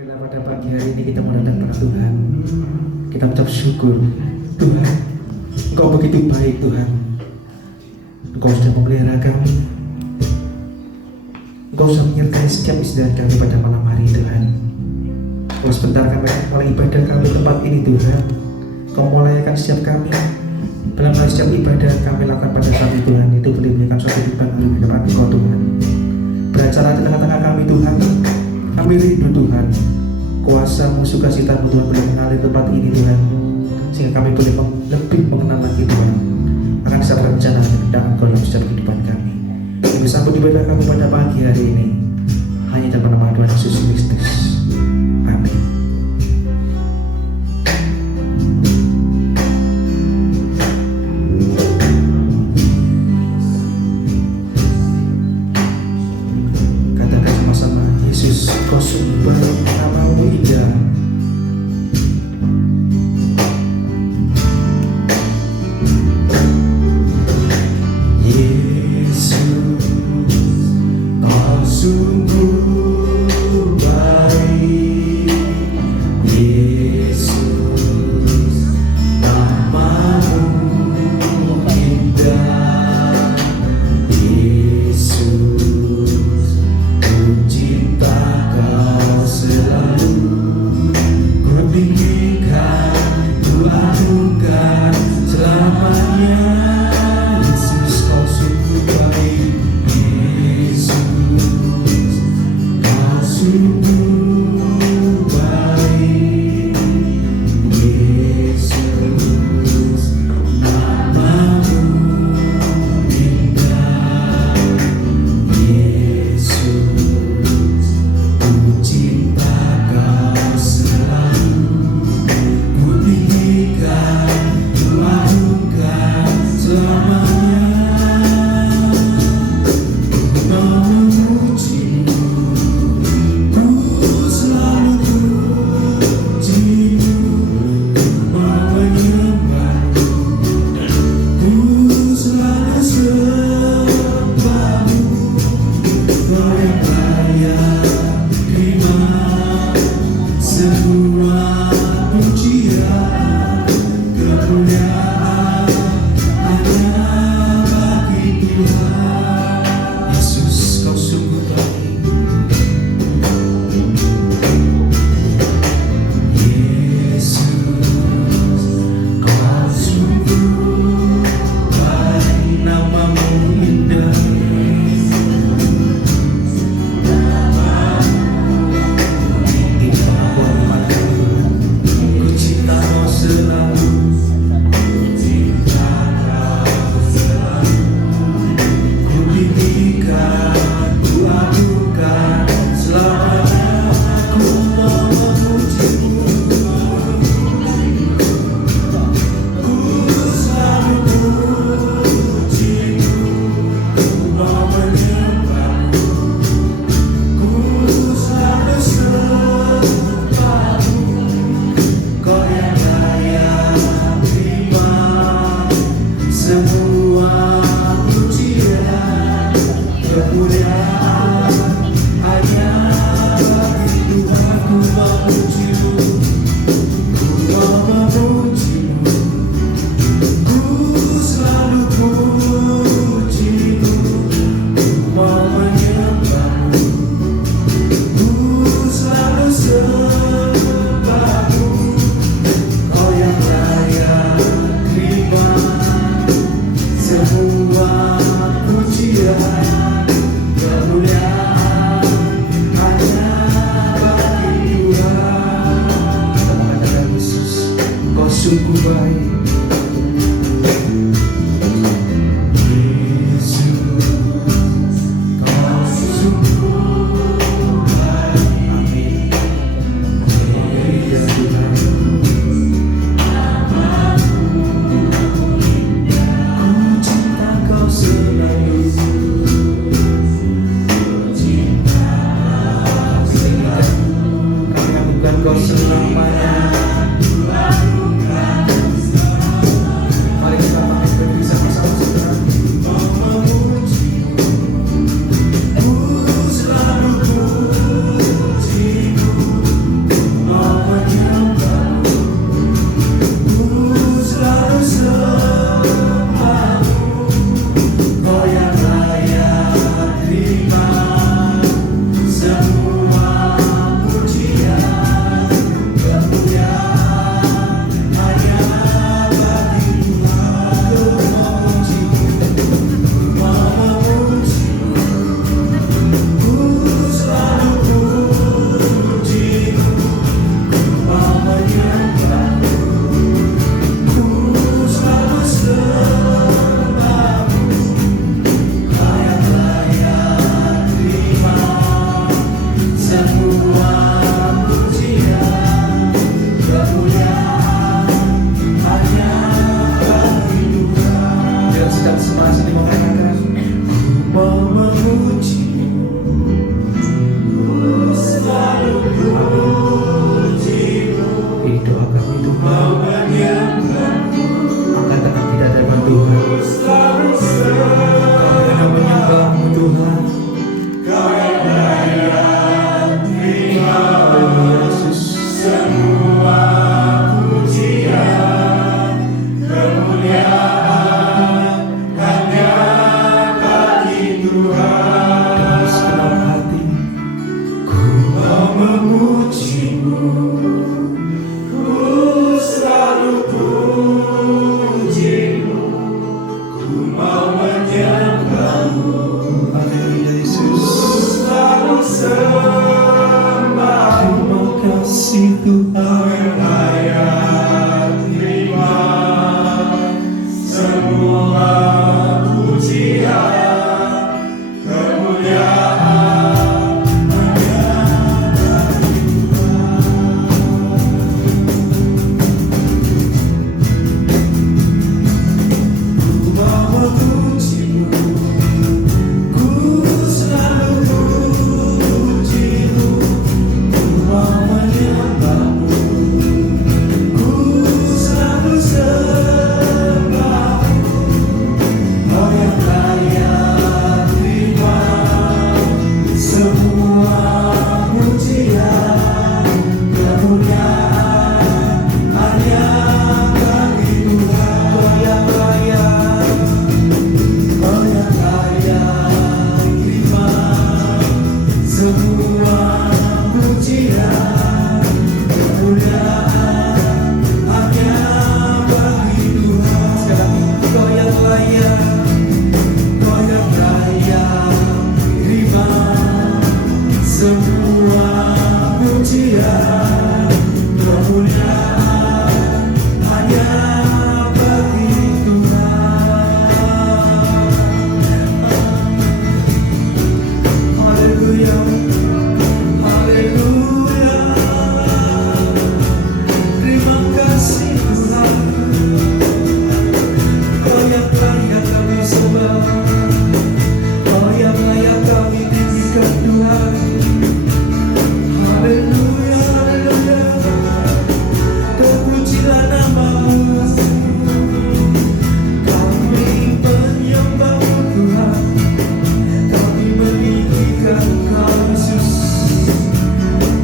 Rela pada pagi hari ini kita mau datang kepada Tuhan. Kita mengucap syukur. Tuhan, Engkau begitu baik Tuhan. Engkau sudah memelihara kami. Engkau sudah menyertai setiap istirahat kami pada malam hari Tuhan. Engkau sebentar kami akan mulai ibadah kami di tempat ini Tuhan. Engkau melayakan setiap kami. Dalam hal setiap ibadah kami lakukan pada saat itu Tuhan, itu boleh memberikan suatu dibangun di depan Engkau Tuhan. Beracara di tengah-tengah kami Tuhan. Kami rindu Tuhan, kuasa-Mu, sukacita-Mu Tuhan boleh mengalir tempat ini Tuhan, sehingga kami boleh lebih mengenal lagi Tuhan akan setiap rencana dan Engkau yang setiap kehidupan kami. Kami sambut ibadah kami pada pagi hari ini hanya dalam nama Tuhan Yesus Kristus. Amin. Katakan sama-sama, Yesus, Kau sungguh baik, nama-Mu indah. Yesus, Kau sungguh baik. Yesus, nama-Mu indah. Yesus, ku cinta Kau selalu. Ku tinggikan, ku agungkan selamanya. Yesus, Kau sungguh baik. Yesus, Kau sungguh baik. Yesus, nama-Mu indah. Yesus, ku cinta Kau selalu. Ku tinggikan, ku agungkan selamanya. Ku mau memuji-Mu, ku selalu puji-Mu. Ku mau menyembah-Mu, ku selalu sembah-Mu. Kau yang layak terima semua pujian, kemuliaan hanya bagi Tuhan. Yesus, Kau sungguh baik. Yesus, Kau sungguh baik. Nama-Mu indah. Tidak hormat, ku cinta Kau selalu. Ku cinta Kau selalu. Ku tinggikan, ku agungkan selamanya. Ku mau memuji-Mu, ku selalu puji-Mu. Ku mau menyembah-Mu, ku selalu sembah-Mu. Kau yang layak terima semua pujian, kemuliaan hanya bagi Tuhan. Ku memuji-Mu, ku mau memuji-Mu, ku selalu puji-Mu. Ku mau menyembah-Mu, ku selalu sembah-Mu. Kau yang layak terima semua pujian, kemuliaan hanya bagi Tuhan. Kita mengatakan Yesus, Kau sungguh baik. Yesus, Kau sungguh baik. Amin. Ya Tuhan. Ku cinta Kau selalu. Ku cinta Kau selalu. Kami agungkan Kau selamanya. Mari kita berdiri sama-sama saudara. Memuji-Mu, ku selalu puji-Mu. kasih Tuhan. Layak terima semua pujian, kemuliaan hanya bagi Tuhan. Ku mau memuji-Mu, ku selalu puji-Mu, ku mau menyembah-Mu, ku selalu sembah-Mu. Kau yang layak terima semua pujian, kemuliaan hanya bagi Tuhan. Kau yang layak, Kau yang layak terima semua pujian, kemuliaan hanya bagi Tuhan. Sekali lagi, Kau yang layak, Kau yang layak terima semua pujian, kemuliaan hanya bagi Tuhan. Haleluya, haleluya. Terima kasih Tuhan, Kau yang layak kami sembah, Kau yang layak kami tinggikan Tuhan. Haleluya, haleluya. Terpujilah nama-Mu, kami menyembah-Mu Tuhan, kami meninggikan Engkau Yesus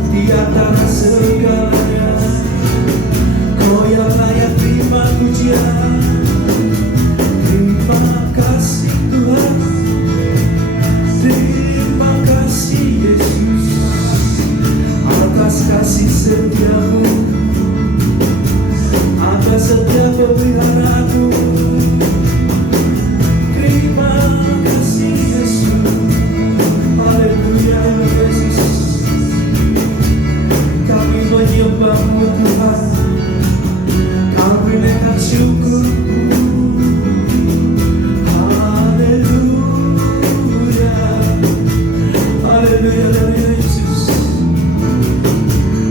di antara segalanya. Kau yang layak terima pujian. Terima kasih Tuhan, terima kasih Yesus atas kasih setia-Mu, atas setiap pemeliharaan-Mu. Terima kasih Yesus. Haleluya Yesus. Kami menyembah-Mu Tuhan, kami naikkan syukur-Mu. Haleluya, haleluya, haleluya Yesus.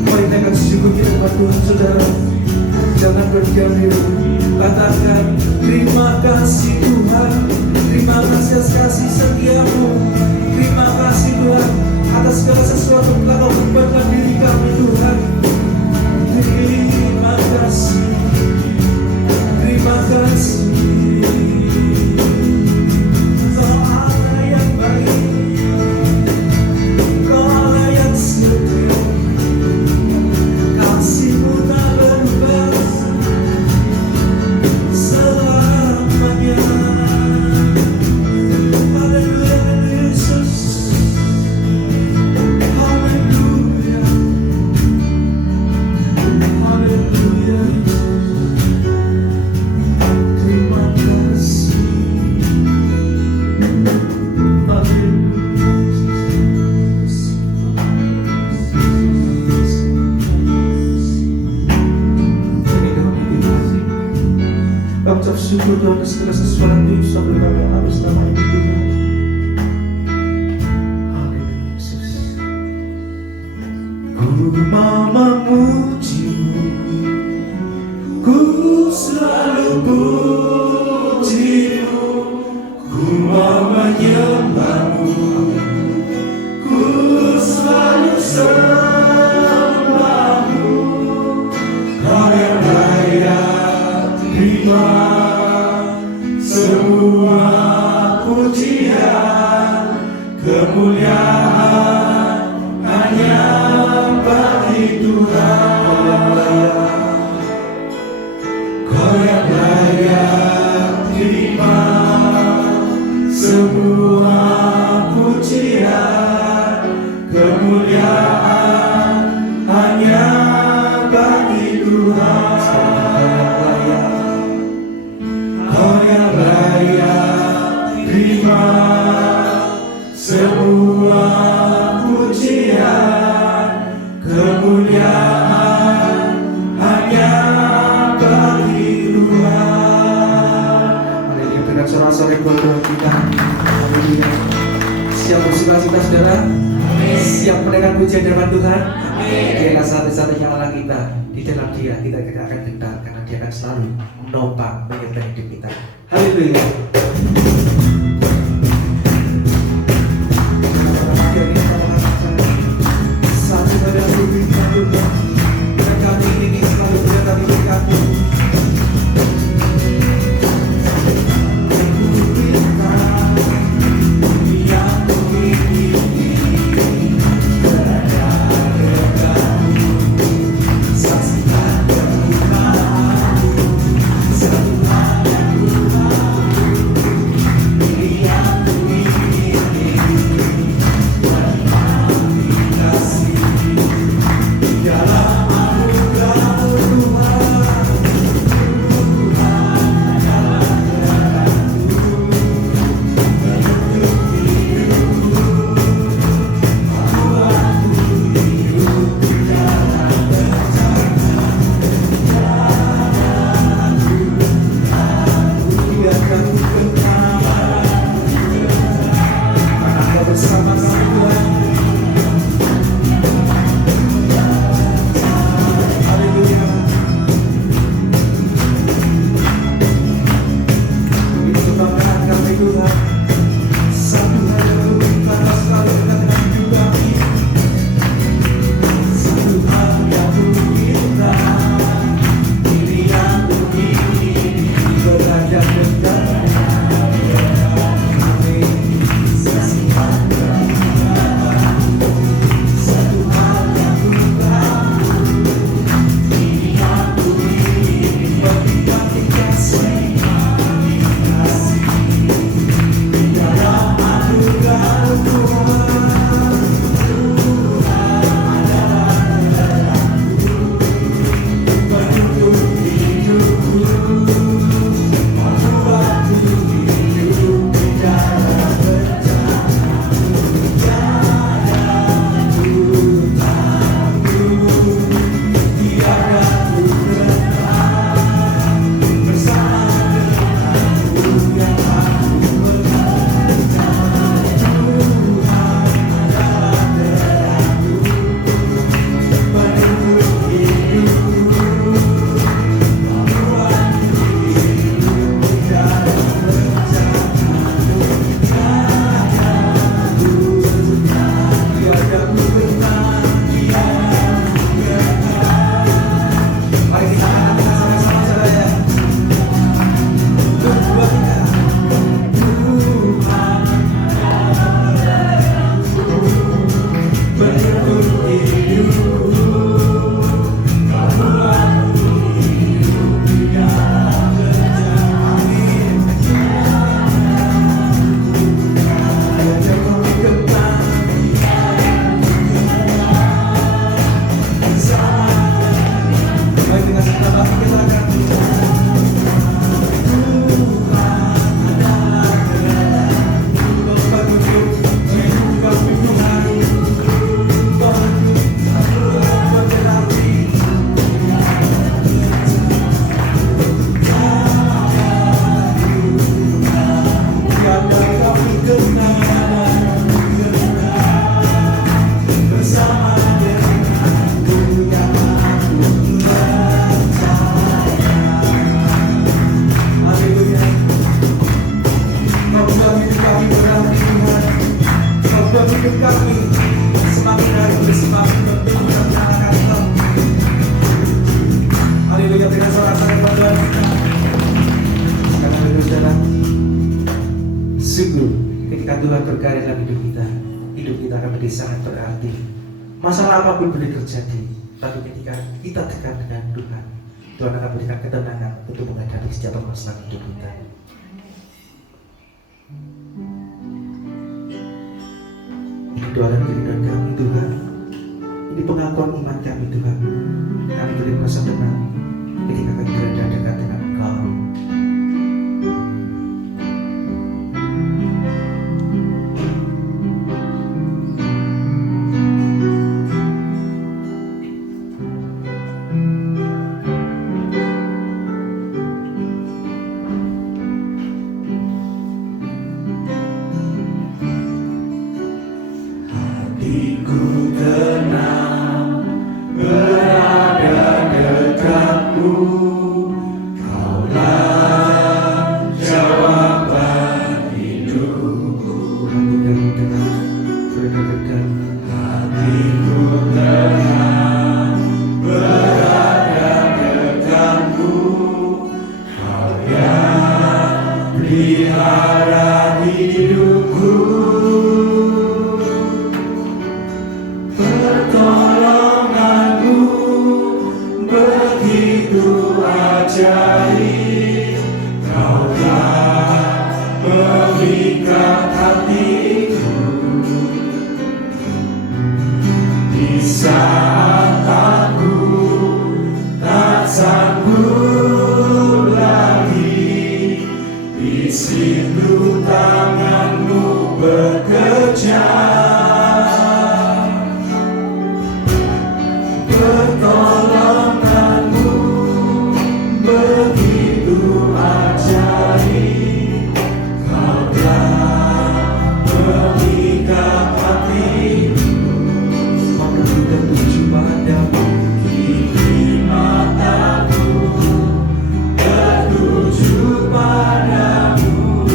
Mari naikkan syukur kita kepada Tuhan, saudara. Jangan berdiam diri, katakan terima kasih Tuhan, terima kasih atas kasih setia-Mu, terima kasih Tuhan atas segala sesuatu yang telah Kau perbuat dalam diri kami Tuhan. Terima kasih, terima kasih. Kau Allah yang baik, Kau Allah yang setia, kasih-Mu tak berubah selamanya. Haleluya Yesus, haleluya, haleluya. Terima kasih, haleluya. Ucap syukur Tuhan atas segala sesuatu yang sudah boleh kami alami selama ini Tuhan. Haleluya Yesus. Ku mau memuji-Mu, ku selalu puji-Mu, ku mau menyembah-Mu, ku selalu sembah-Mu. Kau yang layak terima semua pujian, kemuliaan hanya bagi Tuhan. Kau yang layak terima semua pujian, kemuliaan hanya bagi Tuhan. Kau yang layak terima semua pujian, kemuliaan sore buat Tuhan kita. Haleluya. Siap bersuka-cita saudara? Siap mendengar pujian firman Tuhan? Dialah satu-satunya Allah kita. Di dalam Dia kita tidak akan gentar karena Dia akan selalu menopang menyertai hidup kita. Haleluya. Satu pada bumi Tuhan, dan kami ini selalu berada di dekatmu. Sungguh, ketika Tuhan berkarya dalam hidup kita akan menjadi sangat berarti. Masalah apapun boleh terjadi, tapi ketika kita dekat dengan Tuhan, Tuhan akan berikan ketenangan untuk menghadapi setiap permasalahan hidup kita. Ini doa dan kerinduan kami Tuhan. Ini pengakuan iman kami Tuhan. Kami boleh merasa tenang ketika kami berada dekat dengan Engkau. Pertolonganmu begitu ajaib, Kau telah mengikat hatiku. Maka ku tertuju padamu, kini mataku tertuju padamu.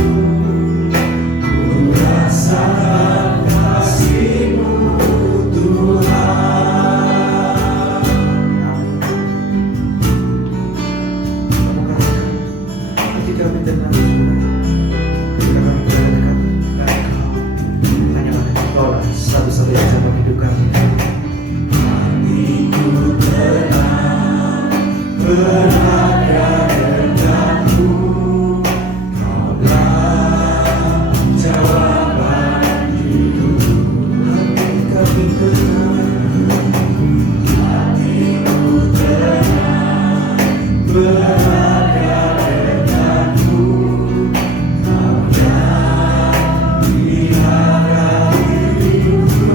Ku rasakan kasih-Mu Tuhan. Kamu katakan, hati kami tenang Tuhan. Ketika kami berada dekat dengan Engkau, hanyalah Engkau lah satu-satunya jalan hidup kami. Hatiku tenang berada denganmu, Kaulah jawaban hidup. Hati kami tenang, hatiku tenang berada denganmu, Kaulah pelihara hidupku.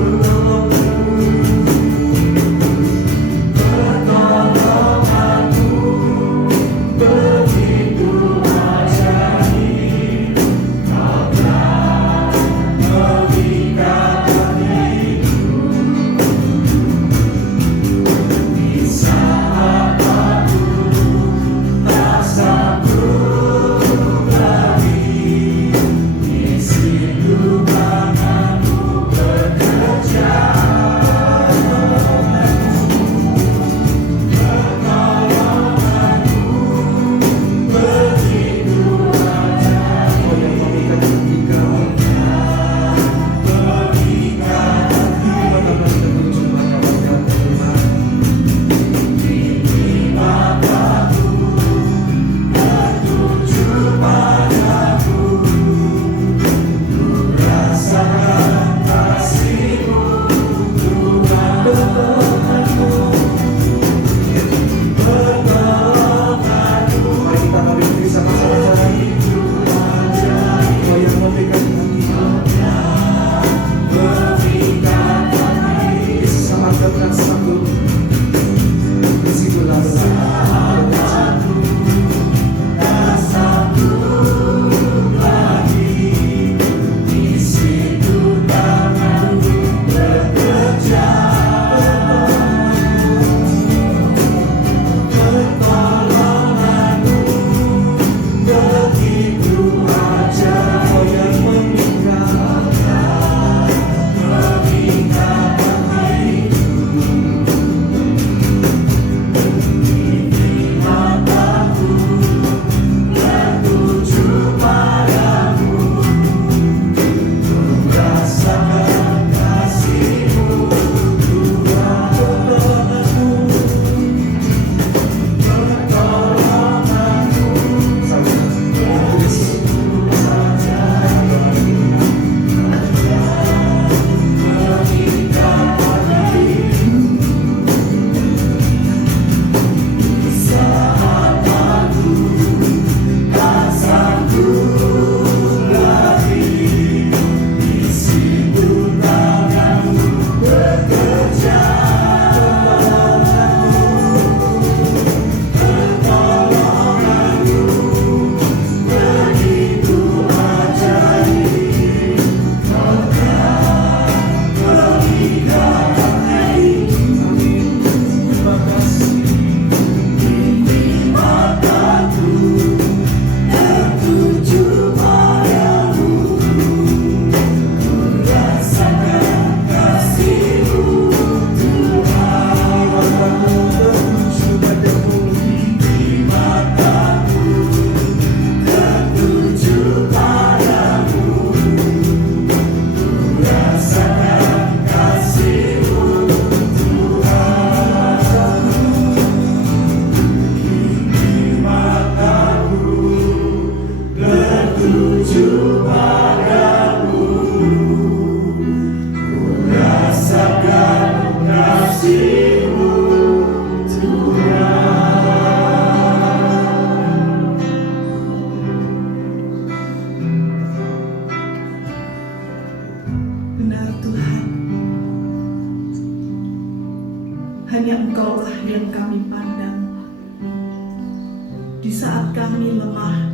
Pertolonganmu yang kami pandang. Di saat kami lemah,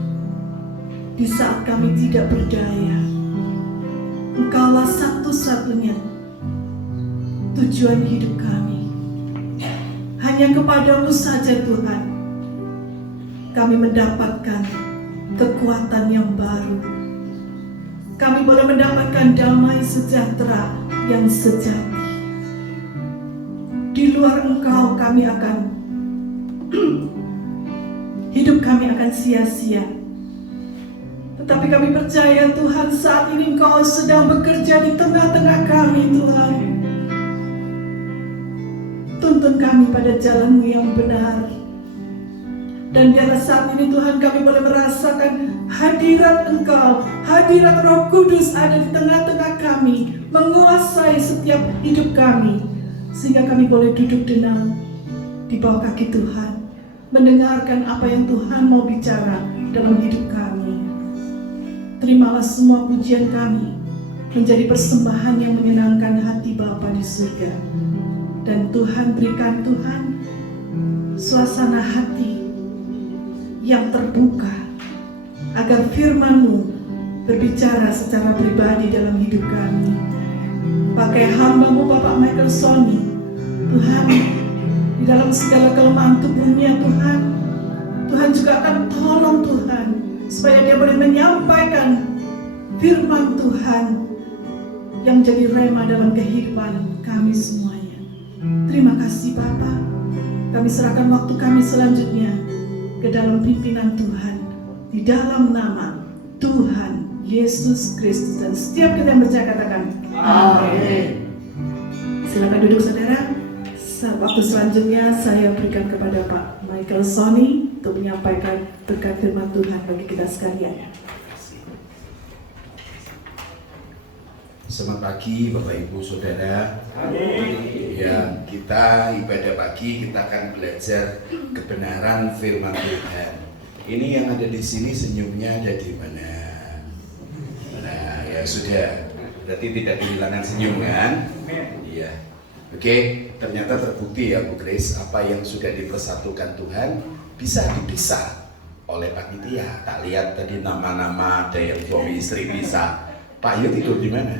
di saat kami tidak berdaya, Engkaulah satu-satunya tujuan hidup kami. Hanya kepadamu saja Tuhan kami mendapatkan kekuatan yang baru. Kami boleh mendapatkan damai sejahtera yang sejati. Di luar Engkau kami akan hidup kami akan sia-sia. Tetapi kami percaya Tuhan, saat ini Engkau sedang bekerja di tengah-tengah kami Tuhan. Tuntun kami pada jalan-Mu yang benar. Dan biarlah saat ini Tuhan kami boleh merasakan hadirat Engkau, hadirat Roh Kudus ada di tengah-tengah kami, menguasai setiap hidup kami, sehingga kami boleh duduk tenang di bawah kaki Tuhan, mendengarkan apa yang Tuhan mau bicara dalam hidup kami. Terimalah semua pujian kami menjadi persembahan yang menyenangkan hati Bapa di surga. Dan Tuhan berikan Tuhan suasana hati yang terbuka agar firman-Mu berbicara secara pribadi dalam hidup kami. Pakai hamba-Mu Bapak Michael Sony, Tuhan, di dalam segala kelemahan tubuhnya Tuhan, Tuhan juga akan tolong Tuhan supaya dia boleh menyampaikan firman Tuhan yang jadi rema dalam kehidupan kami semuanya. Terima kasih Bapa. Kami serahkan waktu kami selanjutnya ke dalam pimpinan Tuhan, di dalam nama Tuhan Yesus Kristus. Dan setiap kita yang percaya katakan amin. Silakan duduk saudara. Waktu selanjutnya saya berikan kepada Pak Michael Sony untuk menyampaikan berkat firman Tuhan bagi kita sekalian. Selamat pagi Bapak Ibu Saudara. Amin. Ya, kita ibadah pagi, kita akan belajar kebenaran firman Tuhan. Ini yang ada di sini senyumnya ada di mana? Nah, ya sudah. Berarti tidak kehilangan senyum kan? Iya. Oke, ternyata terbukti ya Bu Grace, apa yang sudah dipersatukan Tuhan bisa dipisah oleh panitia. Tak lihat tadi nama-nama, ada yang suami istri pisah. Pak Yu tidur di mana?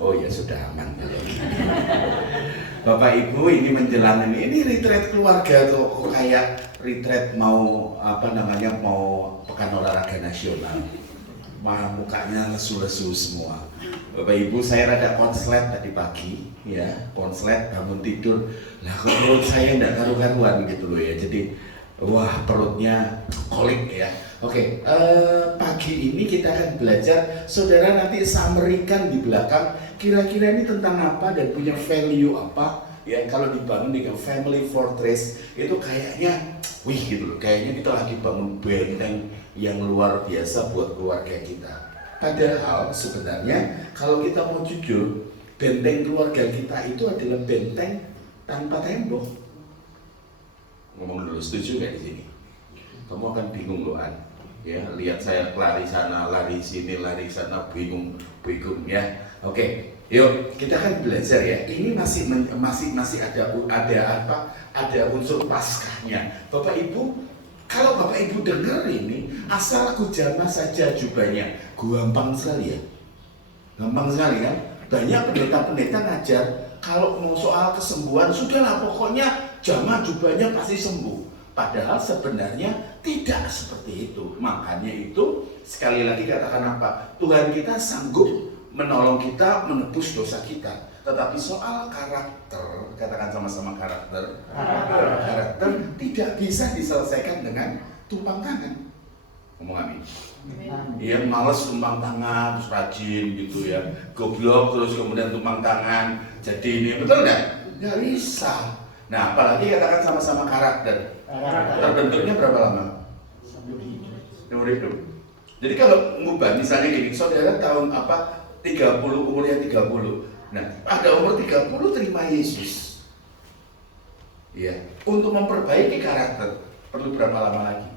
Oh ya sudah aman kalau gitu. Bapak Ibu, ini menjelang ini retreat keluarga tuh kok kayak retreat mau mau pekan olahraga nasional. Mukanya lesu-lesu semua. Bapak Ibu, saya rada konslet tadi pagi ya, konslet bangun tidur. Lah kok perut saya enggak karu-karuan gitu loh ya. Jadi wah perutnya kolik ya. Oke, pagi ini kita akan belajar, saudara nanti summary-kan di belakang kira-kira ini tentang apa dan punya value apa ya. Kalau dibangun dengan family fortress itu kayaknya wih gitu loh, kayaknya kita lagi bangun benteng yang luar biasa buat keluarga kita. Padahal sebenarnya kalau kita mau jujur, benteng keluarga kita itu adalah benteng tanpa tembok. Ngomong dulu, setuju nggak di sini? Kamu akan bingung loh An. Ya, lihat saya lari sana, lari sini, lari sana, bingung ya. Oke, yuk kita akan belajar ya. Ini masih ada unsur paskahnya. Bapak Ibu, kalau Bapak Ibu dengar ini, asal kujama saja jubahnya, gampang sekali ya. Gampang sekali kan? Banyak pendeta-pendeta ngajar kalau mau soal kesembuhan, sudahlah pokoknya jama jubahnya pasti sembuh. Padahal sebenarnya tidak seperti itu. Makanya itu sekali lagi katakan apa? Tuhan kita sanggup menolong kita menebus dosa kita. Tetapi soal karakter, katakan sama-sama karakter. Karakter tidak bisa diselesaikan dengan tumpang tangan. Ngomong amin. Iya, males tumpang tangan, terus rajin gitu ya. Goblok terus kemudian tumpang tangan. Jadi ini betul nggak? Nggak bisa. Nah, apalagi katakan sama-sama karakter. Terbentuknya berapa lama? Seumur hidup. Jadi kalau ngubah misalnya gini, saudara tahun 30, umurnya 30. Nah, ada umur 30 terima Yesus. Ya, untuk memperbaiki karakter perlu berapa lama lagi?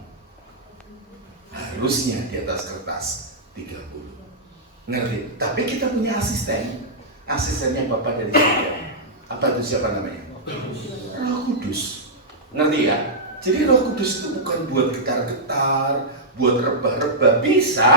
Harusnya di atas kertas 30. Ngerti? Tapi kita punya asistennya Bapak dari surga. Apa itu, siapa namanya? Roh Kudus. Ngerti ya? Jadi Roh Kudus itu bukan buat getar-getar, buat rebah-rebah. Bisa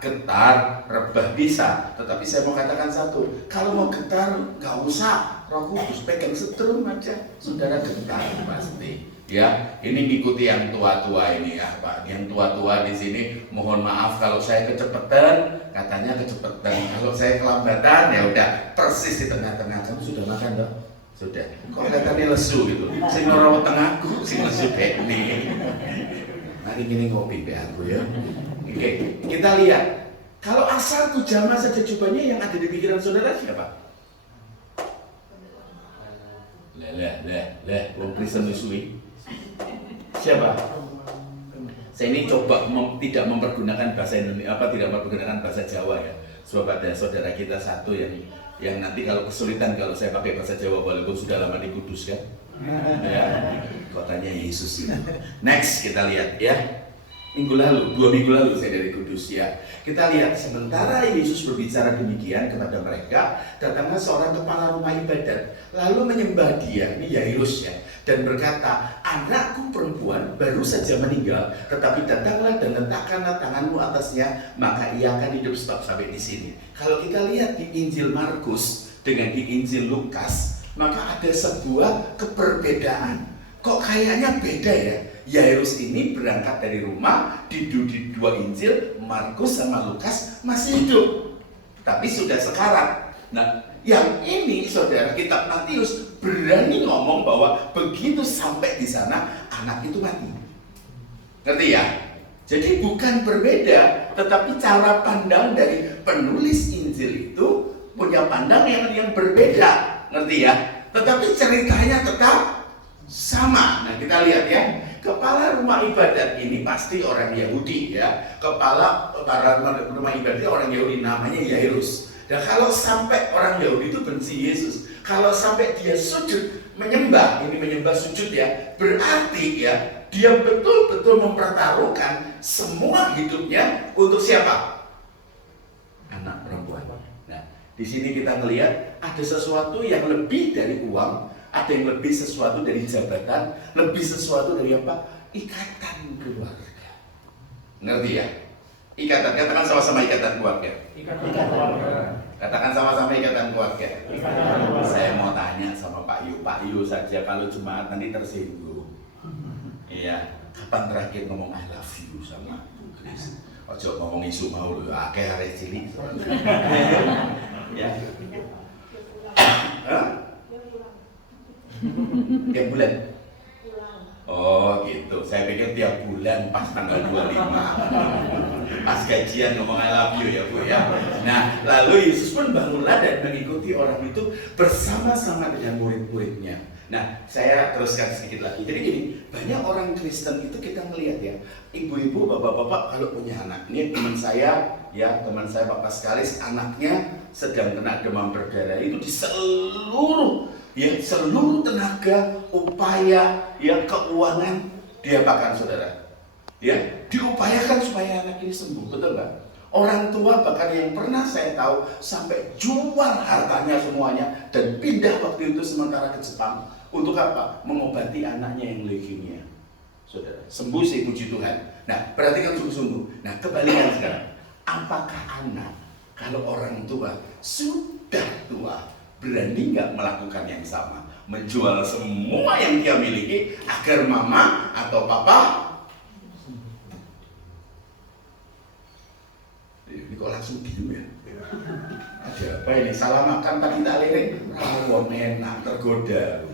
getar, rebah bisa. Tetapi saya mau katakan satu, kalau mau getar nggak usah Roh Kudus, pegang setrum aja, saudara getar pasti. Ya, ini ngikuti yang tua-tua ini ya Pak. Yang tua-tua di sini mohon maaf kalau saya kecepatan, katanya kecepatan. Kalau saya kelambatan ya udah persis di tengah-tengah. Kamu sudah makan dong? Sudah. Kok katanya lesu gitu? Sing ora tengahku, sing lesu ini. Mari gini ngopi be aku ya. Oke, kita lihat. Kalau asalku jamah saja jubahnya, yang ada di pikiran saudara siapa? Wong Kristen Muslim. Siapa? Saya ini coba tidak mempergunakan bahasa Indonesia, tidak mempergunakan bahasa Jawa ya. Sebab ada saudara kita satu yang nanti kalau kesulitan kalau saya pakai bahasa Jawa walaupun sudah lama di Kudus kan. Ya, kotanya Yesus ini. Next kita lihat ya. 2 minggu lalu saya dari Kudus ya. Kita lihat sementara Yesus berbicara demikian kepada mereka, datanglah seorang kepala rumah ibadat lalu menyembah dia, ini Yairus ya, dan berkata, anakku perempuan baru saja meninggal, tetapi datanglah dan letakkanlah tanganmu atasnya, maka ia akan hidup. Stop sampai di sini. Kalau kita lihat di Injil Markus dengan di Injil Lukas, maka ada sebuah keperbedaan. Kok kayaknya beda ya? Yairus ini berangkat dari rumah, di dua Injil, Markus sama Lukas masih hidup, tapi sudah sekarat. Nah, yang ini saudara, kitab Matius berani ngomong bahwa begitu sampai di sana anak itu mati. Ngerti ya? Jadi bukan berbeda, tetapi cara pandang dari penulis Injil itu punya pandangan yang berbeda. Ngerti ya? Tetapi ceritanya tetap sama. Nah, kita lihat ya. Kepala rumah ibadat ini pasti orang Yahudi ya. Kepala rumah ibadat orang Yahudi namanya Yairus. Dan kalau sampai orang Yahudi itu benci Yesus, kalau sampai dia sujud menyembah, ini menyembah sujud ya, berarti ya dia betul-betul mempertaruhkan semua hidupnya untuk siapa? Anak perempuan. Nah, di sini kita melihat ada sesuatu yang lebih dari uang. Ada yang lebih sesuatu dari jabatan, lebih sesuatu dari apa? Ikatan keluarga. Ngerti ya? Ikatan, katakan sama-sama ikatan keluarga. Ikatan keluarga. Katakan sama-sama ikatan keluarga. Saya mau tanya sama Pak Yu saja, kalau jemaat nanti tersinggung. Iya, kapan terakhir ngomong I love you sama Bu Kris? Ojo ngomong isu mau lho, akeh arek cilik. Ya. Hah? Tiap bulan? Oh gitu, saya pikir tiap bulan pas tanggal 25 pas gajian ngomong I love you ya Bu ya. Nah, lalu Yesus pun bangunlah dan mengikuti orang itu bersama-sama dengan murid-muridnya. Nah, saya teruskan sedikit lagi. Jadi gini, banyak orang Kristen itu kita melihat ya, ibu-ibu, bapak-bapak kalau punya anak. Ini teman saya Pak Paskalis, anaknya sedang kena demam berdarah, itu di seluruh tenaga, upaya, keuangan dia apakan saudara? Ya, diupayakan supaya anak ini sembuh, betul nggak? Orang tua bahkan yang pernah saya tahu sampai jual hartanya semuanya dan pindah waktu itu sementara ke Jepang untuk apa? Mengobati anaknya yang leukemia. Saudara, sembuh sih puji Tuhan. Nah, perhatikan sungguh-sungguh. Nah, kebalikan sekarang. Apakah anak kalau orang tua sudah tua berani nggak melakukan yang sama, menjual semua yang dia miliki agar mama atau papa? Ini kok langsung diem ya? Ada apa ini? Salah makan tadi tak lirik, rawon enak tergoda,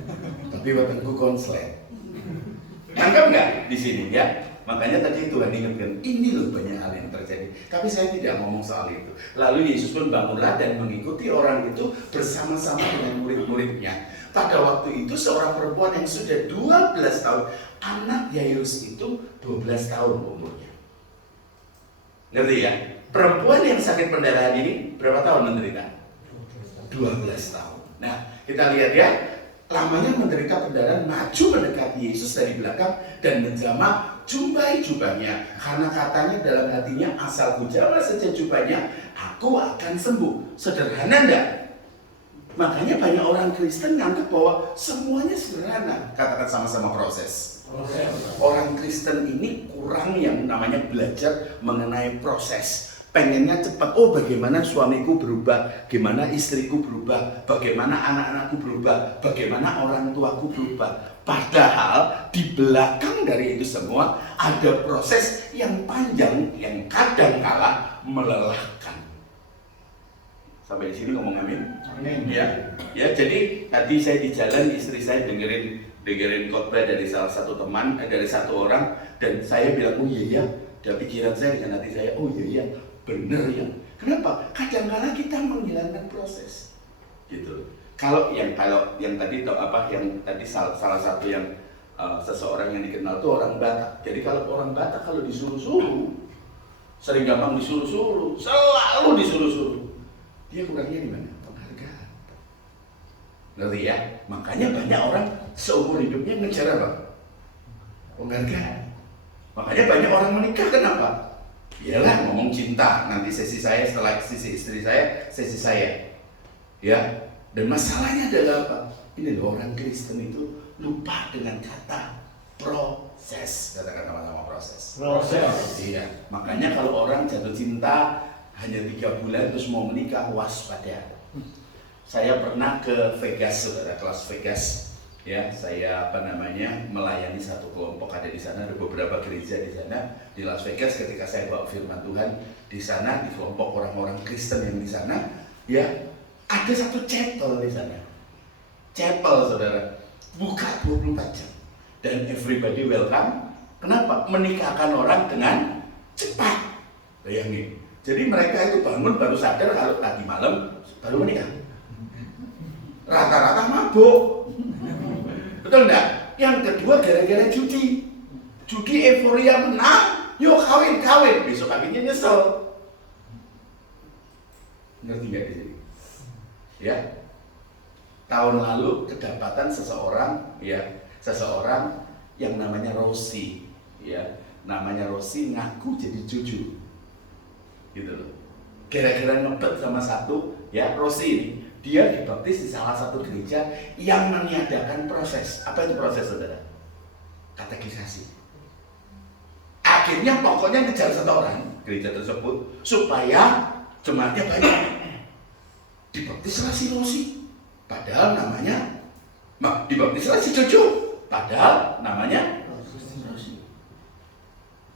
tapi wetengku konslet. Nangkep nggak di sini ya? Makanya tadi Tuhan ingatkan, ini loh banyak hal yang terjadi. Tapi saya tidak ngomong soal itu. Lalu Yesus pun bangunlah dan mengikuti orang itu bersama-sama dengan murid-muridnya. Pada waktu itu seorang perempuan yang sudah 12 tahun, anak Yairus itu 12 tahun umurnya. Ngerti ya? Perempuan yang sakit pendarahan ini berapa tahun menderita? 12 tahun. Nah, kita lihat ya, lamanya menderita pendarahan, maju mendekati Yesus dari belakang dan menjamah jubahnya, karena katanya dalam hatinya, asal ku jamah saja jubahnya, aku akan sembuh. Sederhana enggak? Makanya banyak orang Kristen nganggap bahwa semuanya sederhana. Katakan sama-sama proses. Orang Kristen ini kurang yang namanya belajar mengenai proses. Pengennya cepat, oh bagaimana suamiku berubah, bagaimana istriku berubah, bagaimana anak-anakku berubah, bagaimana orang tuaku berubah. Padahal di belakang dari itu semua ada proses yang panjang yang kadang-kala melelahkan. Sampai di sini ngomong amin? Amin. Ya, jadi tadi saya di jalan, istri saya dengerin khotbah dari salah satu teman, dari satu orang, dan saya bilang, oh iya ya, dalam pikiran saya dengan hati saya, oh iya ya, bener ya. Kenapa? Kadang-kala kita menghilangkan proses, gitu. Kalau yang tadi salah satu yang seseorang yang dikenal itu orang Batak. Jadi kalau orang Batak kalau disuruh-suruh, sering gampang disuruh-suruh, selalu disuruh-suruh. Dia kurangnya di mana? Penghargaan. Ngerti ya? Makanya banyak orang seumur hidupnya ngejar apa? Penghargaan. Makanya banyak orang menikah, kenapa? Iyalah ngomong cinta, nanti sesi saya setelah sesi istri saya, sesi saya. Ya. Dan masalahnya adalah apa? Ini loh, orang Kristen itu lupa dengan kata proses. Katakan sama-sama proses. Proses. Iya. Makanya kalau orang jatuh cinta hanya 3 bulan terus mau menikah, waspada. Saya pernah ke Vegas, saudara, kelas Vegas. Ya, saya melayani satu kelompok ada di sana, ada beberapa gereja di sana di Las Vegas. Ketika saya bawa firman Tuhan di sana, di kelompok orang-orang Kristen yang di sana, ya ada satu chapel di sana. Chapel, saudara, buka 24 jam dan everybody welcome. Kenapa? Menikahkan orang dengan cepat. Bayangin. Jadi mereka itu bangun baru sadar kalau tadi malam baru menikah. Rata-rata mabuk. Betul enggak? Yang kedua gara-gara judi. Judi euforia menang, yuk kawin. Besok paginya nyesel. Ngerti nggak di sini? Ya. Tahun lalu kedapatan seseorang yang namanya Rosi, ya. Namanya Rosi ngaku jadi jujur. Gitu loh. Gara-gara ngebet sama satu, ya Rosi ini, dia dibaptis di salah satu gereja yang meniadakan proses. Apa itu proses, saudara? Katekisasi. Akhirnya pokoknya ngejar satu orang gereja tersebut supaya jemaatnya banyak. Dibaptislah si Rosi, padahal namanya, dibaptislah si Jojo, padahal namanya Rosi.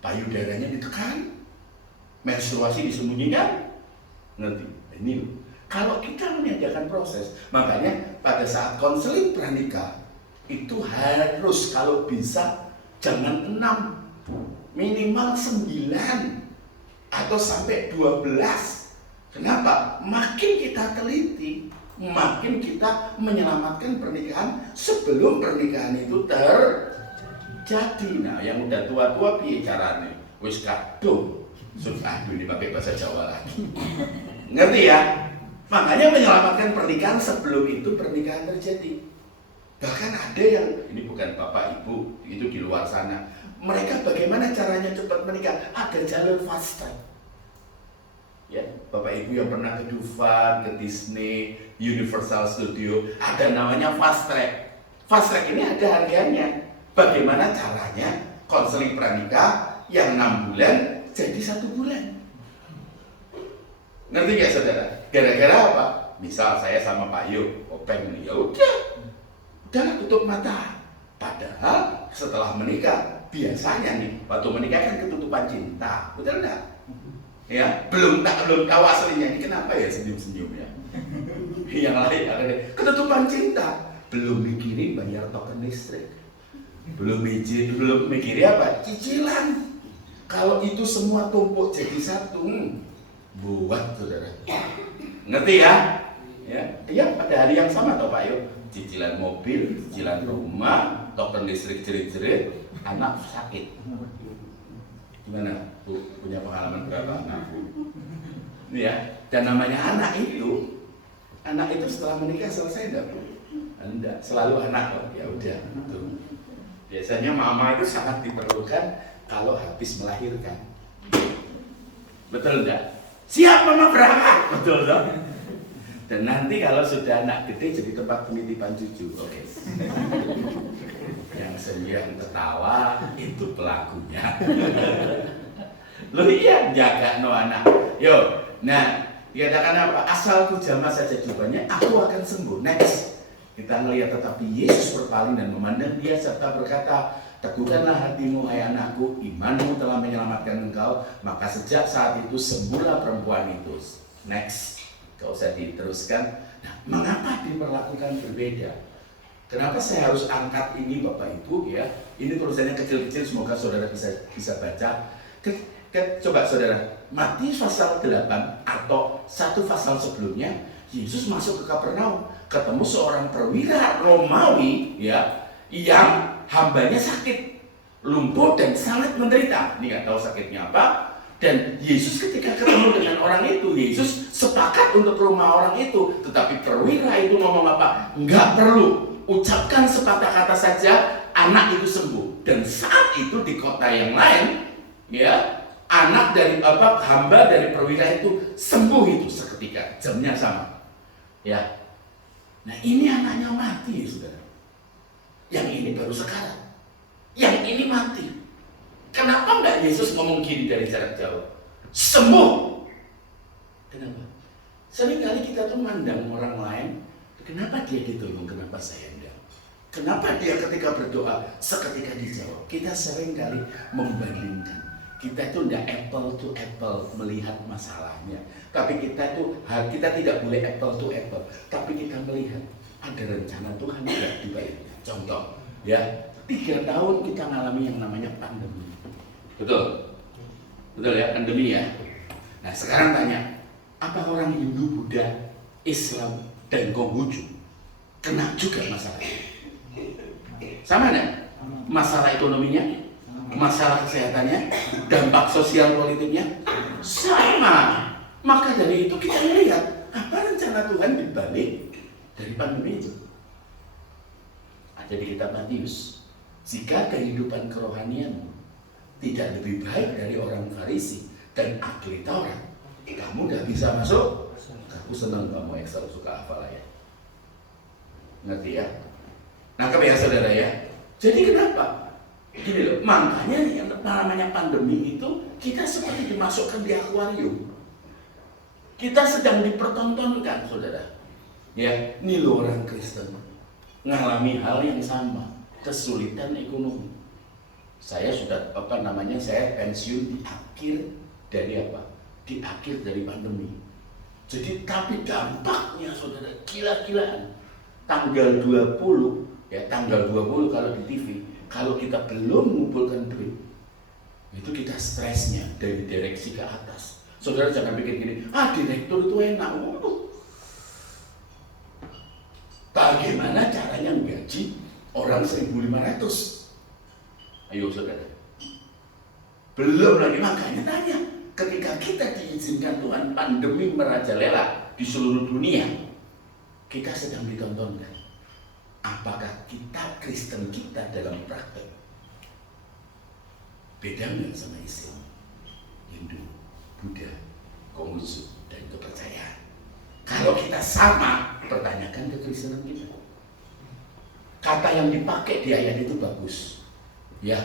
Payudaranya ditekan, menstruasi disembunyikan. Ngerti? Ini loh. Kalau kita meniadakan proses, makanya pada saat konseling pranikah itu harus kalau bisa jangan 6, minimal 9 atau sampai 12. Kenapa? Makin kita teliti, makin kita menyelamatkan pernikahan sebelum pernikahan itu terjadi. Nah, yang udah tua-tua piye carane? Wis kadung. Aduh, ini pakai bahasa Jawa lagi. Ngerti ya? Makanya menyelamatkan pernikahan sebelum itu pernikahan terjadi. Bahkan ada yang, ini bukan bapak ibu, itu di luar sana. Mereka bagaimana caranya cepat menikah? Ada jalur fast track. Ya, bapak ibu yang pernah ke Dufan, ke Disney, Universal Studio, ada namanya fast track. Fast track ini ada harganya. Bagaimana caranya konseling pranikah yang 6 bulan jadi 1 bulan. Ngerti gak, saudara? Gara-gara apa? Misal saya sama Pak Yo, openg nih, ya udahlah tutup mata. Padahal setelah menikah biasanya nih, waktu menikah kan ketutupan cinta, betul enggak? Ya, belum tahu aslinya ini kenapa ya senyum-senyum ya. Yang lain ada ketutupan cinta, belum mikirin bayar token listrik, belum mikirin apa? Cicilan. Kalau itu semua tumpuk jadi satu, buat, saudara. Ngerti ya? Ya, pada hari yang sama toh Pak Yo, cicilan mobil, cicilan rumah, token listrik jerit-jerit, anak sakit. Gimana? Bu, punya pengalaman berapa anak? Ini ya, dan namanya anak itu setelah menikah selesai enggak, Bu? Enggak, selalu anak kok. Ya udah, gitu. Biasanya mama itu sangat diperlukan kalau habis melahirkan. Betul enggak? Siap mama berangkat, betul dong. Dan nanti kalau sudah anak gede jadi tempat penitipan cucu. Oke. Yang sembilan ketawa itu pelakunya. Loh iya, jaga no anak. Yo, nah dikatakan apa? Asalku jamah saja jawabannya, aku akan sembuh. Next, kita melihat tetapi Yesus berpaling dan memandang dia serta berkata, teguhkanlah hatimu hai anakku, imanmu telah menyelamatkan engkau. Maka sejak saat itu sembuhlah perempuan itu. Next, gak usah diteruskan. Nah, mengapa diperlakukan berbeda? Kenapa saya harus angkat ini Bapak Ibu ya? Ini tulisannya kecil-kecil, semoga saudara bisa baca. Coba saudara, Matius pasal 8 atau satu pasal sebelumnya, Yesus masuk ke Kapernaum, ketemu seorang perwira Romawi ya, yang hambanya sakit, lumpuh dan sangat menderita. Ini nggak tahu sakitnya apa. Dan Yesus ketika ketemu dengan orang itu, Yesus sepakat untuk ke rumah orang itu. Tetapi perwira itu ngomong apa? Nggak perlu, ucapkan sepatah kata saja, anak itu sembuh. Dan saat itu di kota yang lain, ya, anak dari hamba dari perwira itu sembuh itu seketika, jamnya sama. Ya, nah ini anaknya mati, saudara. Yang ini baru sekarang, yang ini mati. Kenapa enggak Yesus ngomong gini dari jarak jauh? Sembuh. Kenapa? Seringkali kita tuh mandang orang lain, kenapa dia ditolong, kenapa saya enggak? Kenapa dia ketika berdoa seketika dijawab? Kita seringkali membandingkan. Kita itu enggak apple to apple melihat masalahnya. Tapi kita tidak boleh apple to apple. Tapi kita melihat ada rencana Tuhan enggak di baliknya. Contoh, ya 3 tahun kita mengalami yang namanya pandemi. Betul? Betul ya, pandemi ya. Nah sekarang tanya, apa orang Hindu, Buddha, Islam, dan Konghucu kena juga masalah ini? Sama enggak? Masalah ekonominya, masalah kesehatannya, dampak sosial politiknya sama. Maka dari itu kita melihat apa rencana Tuhan dibalik dari pandemi itu. Ada di kitab Matius, jika kehidupan kerohanianmu tidak lebih baik dari orang Farisi dan ahli Taurat, kamu gak bisa masuk. Aku senang kamu Excel suka hafal ya. Ngerti ya? Nangkep ya saudara ya. Jadi kenapa? Gini loh, makanya yang namanya pandemi itu kita seperti dimasukkan di akuarium. Kita sedang dipertontonkan saudara. Ya, ini loh orang Kristen ngalami hal yang sama, kesulitan ekonomi. Saya sudah saya pensiun di akhir dari apa? Di akhir dari pandemi. Jadi tapi dampaknya saudara gila-gilaan. Tanggal 20 ya, tanggal 20 kalau di TV, kalau kita belum mengumpulkan duit, itu kita stresnya dari direksi ke atas. Saudara jangan pikir gini, direktur itu enak. Bagaimana caranya menggaji orang 1.500? Ayo saudara. Belum lagi, makanya tanya, ketika kita diizinkan Tuhan pandemi merajalela di seluruh dunia, kita sedang ditontonkan. Apakah kita Kristen kita dalam praktek beda nggak sama Islam, Hindu, Buddha, Konghucu, dan kepercayaan? Kalau kita sama, pertanyakan kekristenan kita. Kata yang dipakai di ayat itu bagus. Ya,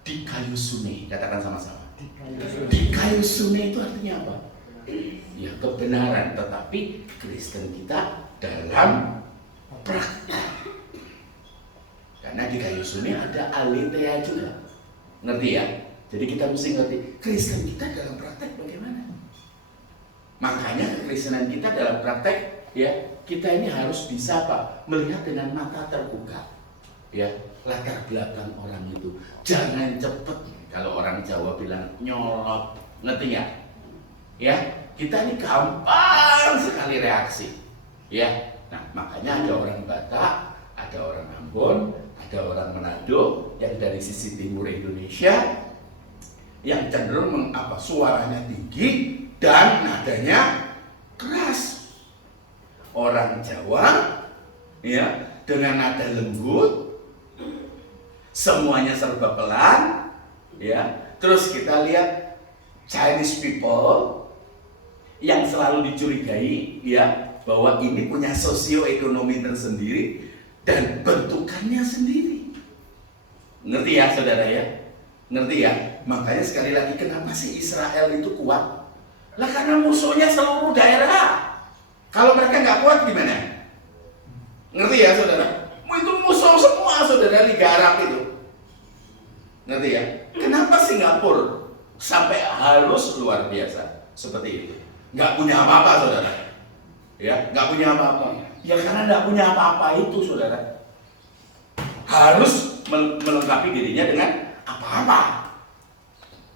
di kayu sune, katakan sama-sama. Di kayu sune itu artinya apa? Ya kebenaran, tetapi Kristen kita dalam praktek. Karena di kayu sune ada aletheia juga. Ngerti ya? Jadi kita mesti ngerti Kristen kita dalam praktek bagaimana. Makanya kekristenan kita dalam praktek ya, kita ini harus bisa apa? Melihat dengan mata terbuka. Ya, latar belakang orang itu. Jangan cepet, kalau orang Jawa bilang nyolot, ngerti ya? Ya, kita ini gampang sekali reaksi. Ya, nah makanya ada orang Batak, ada orang Ambon, ada orang Manado yang dari sisi timur Indonesia yang cenderung suaranya tinggi dan nadanya keras. Orang Jawa ya dengan nada lembut, semuanya serba pelan, ya. Terus kita lihat Chinese people yang selalu dicurigai ya bahwa ini punya sosioekonomi tersendiri dan bentukannya sendiri. Ngerti ya saudara ya? Ngerti ya? Makanya sekali lagi kenapa sih Israel itu kuat? Lah karena musuhnya seluruh daerah. Kalau mereka nggak kuat gimana? Ngerti ya saudara? Itu musuh semua saudara Liga Arab itu. Ngerti ya? Kenapa Singapura sampai harus luar biasa seperti itu? Nggak punya apa-apa saudara. Ya, nggak punya apa-apa. Ya karena nggak punya apa-apa itu saudara. Harus melengkapi dirinya dengan apa-apa.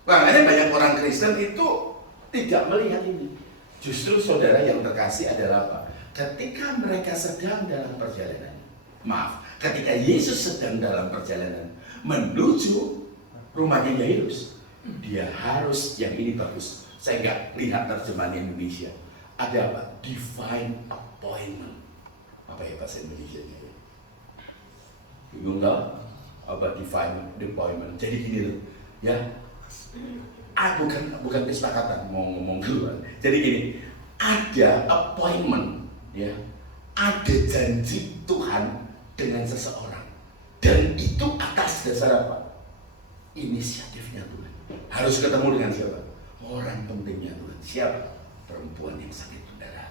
Makanya banyak orang Kristen itu tidak melihat ini. Justru saudara yang terkasih adalah apa? Ketika mereka sedang dalam perjalanan, ketika Yesus sedang dalam perjalanan menuju rumahnya Yairus, dia harus, yang ini bagus, saya nggak lihat terjemahan Indonesia, ada apa? Divine appointment. Apa ya bahasa Indonesia-nya? Bingung tau? Apa divine appointment? Jadi gini loh, ya. Bukan kesepakatan mau ngomong duluan. Jadi gini, ada appointment, ya, ada janji Tuhan dengan seseorang, dan itu atas dasar apa? Inisiatifnya Tuhan. Harus ketemu dengan siapa? Orang pentingnya Tuhan. Siapa? Perempuan yang sakit darah.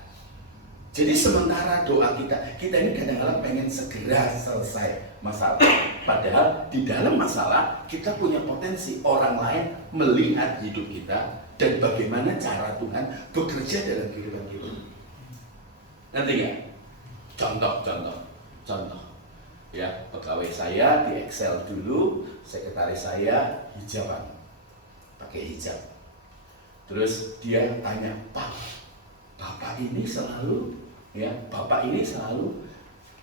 Jadi sementara doa kita ini kadang-kadang pengen segera selesai masalah. Padahal di dalam masalah kita punya potensi orang lain melihat hidup kita dan bagaimana cara Tuhan bekerja dalam kehidupan kita. Nanti ya, contoh. Ya, pegawai saya di Excel dulu, sekretaris saya hijaban, pakai hijab. Terus dia tanya, Bapak ini selalu,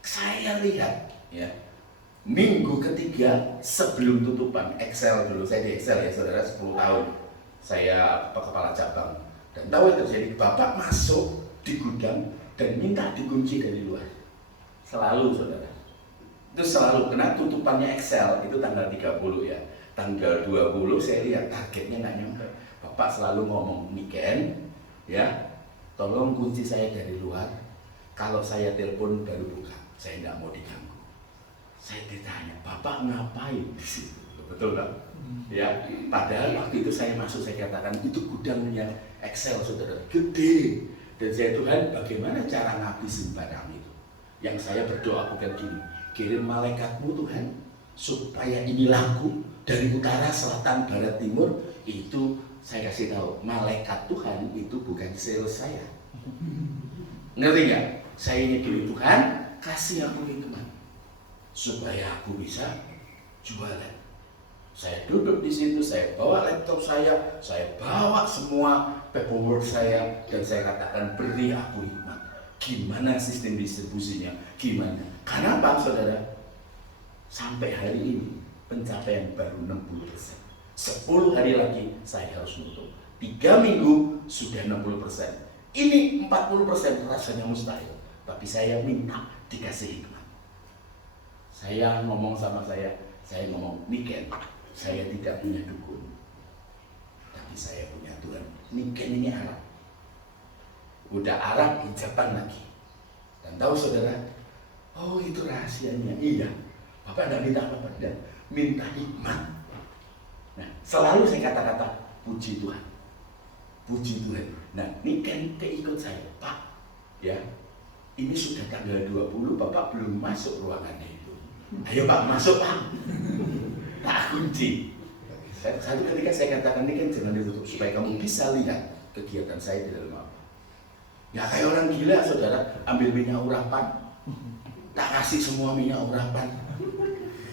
saya lihat, ya, minggu ketiga sebelum tutupan Excel dulu, saya di Excel ya saudara 10 tahun, saya kepala cabang, dan tahu yang terjadi, Bapak masuk di gudang dan minta dikunci dari luar, selalu saudara. Itu selalu, kena tutupannya Excel itu tanggal 30 ya. Tanggal 20 saya lihat targetnya nggak nyampe. Bapak selalu ngomong, Niken, ya, tolong kunci saya dari luar. Kalau saya telepon baru buka, saya nggak mau diganggu. Saya ditanya, Bapak ngapain di situ? Betul nggak? Ya, padahal waktu itu saya masuk, saya katakan itu gudangnya Excel saudara, gede. Dan saya, Tuhan, bagaimana cara ngabisin barang itu? Yang saya berdoa bukan gini, kirim malaikatmu Tuhan supaya ini laku dari utara, selatan, barat, timur. Itu saya kasih tahu, malaikat Tuhan itu bukan sales saya. Ngerti nggak? Saya ini kirim Tuhan, kasih aku hikmat supaya aku bisa jualan. Saya duduk di situ, saya bawa laptop saya bawa semua paperwork saya, dan saya katakan, beri aku hikmat. Gimana sistem distribusinya? Gimana? Kenapa saudara? Sampai hari ini pencapaian baru 60%. 10 hari lagi saya harus nutup. 3 minggu sudah 60%. Ini 40% rasanya mustahil. Tapi saya minta dikasih hikmat. Saya ngomong sama saya ngomong, Niken, saya tidak punya dukun, tapi saya punya Tuhan. Niken ini Arab. Udah Arab, hijaban lagi. Dan tahu saudara, oh itu rahasianya. Iya, Bapak tidak minta apa-apa, tidak minta hikmat. Nah, selalu saya kata-kata, puji Tuhan, puji Tuhan. Nah, ini kan keikut saya, Pak, ya, ini sudah tanggal 20, Bapak belum masuk ruangannya itu. Ayo Pak, masuk Pak. Tak kunci. Satu ketika saya katakan, ini kan jangan ditutup, supaya kamu bisa lihat kegiatan saya di dalam apa. Ya kayak orang gila saudara, ambil minyak urapan, tak kasih semua minyak urapan.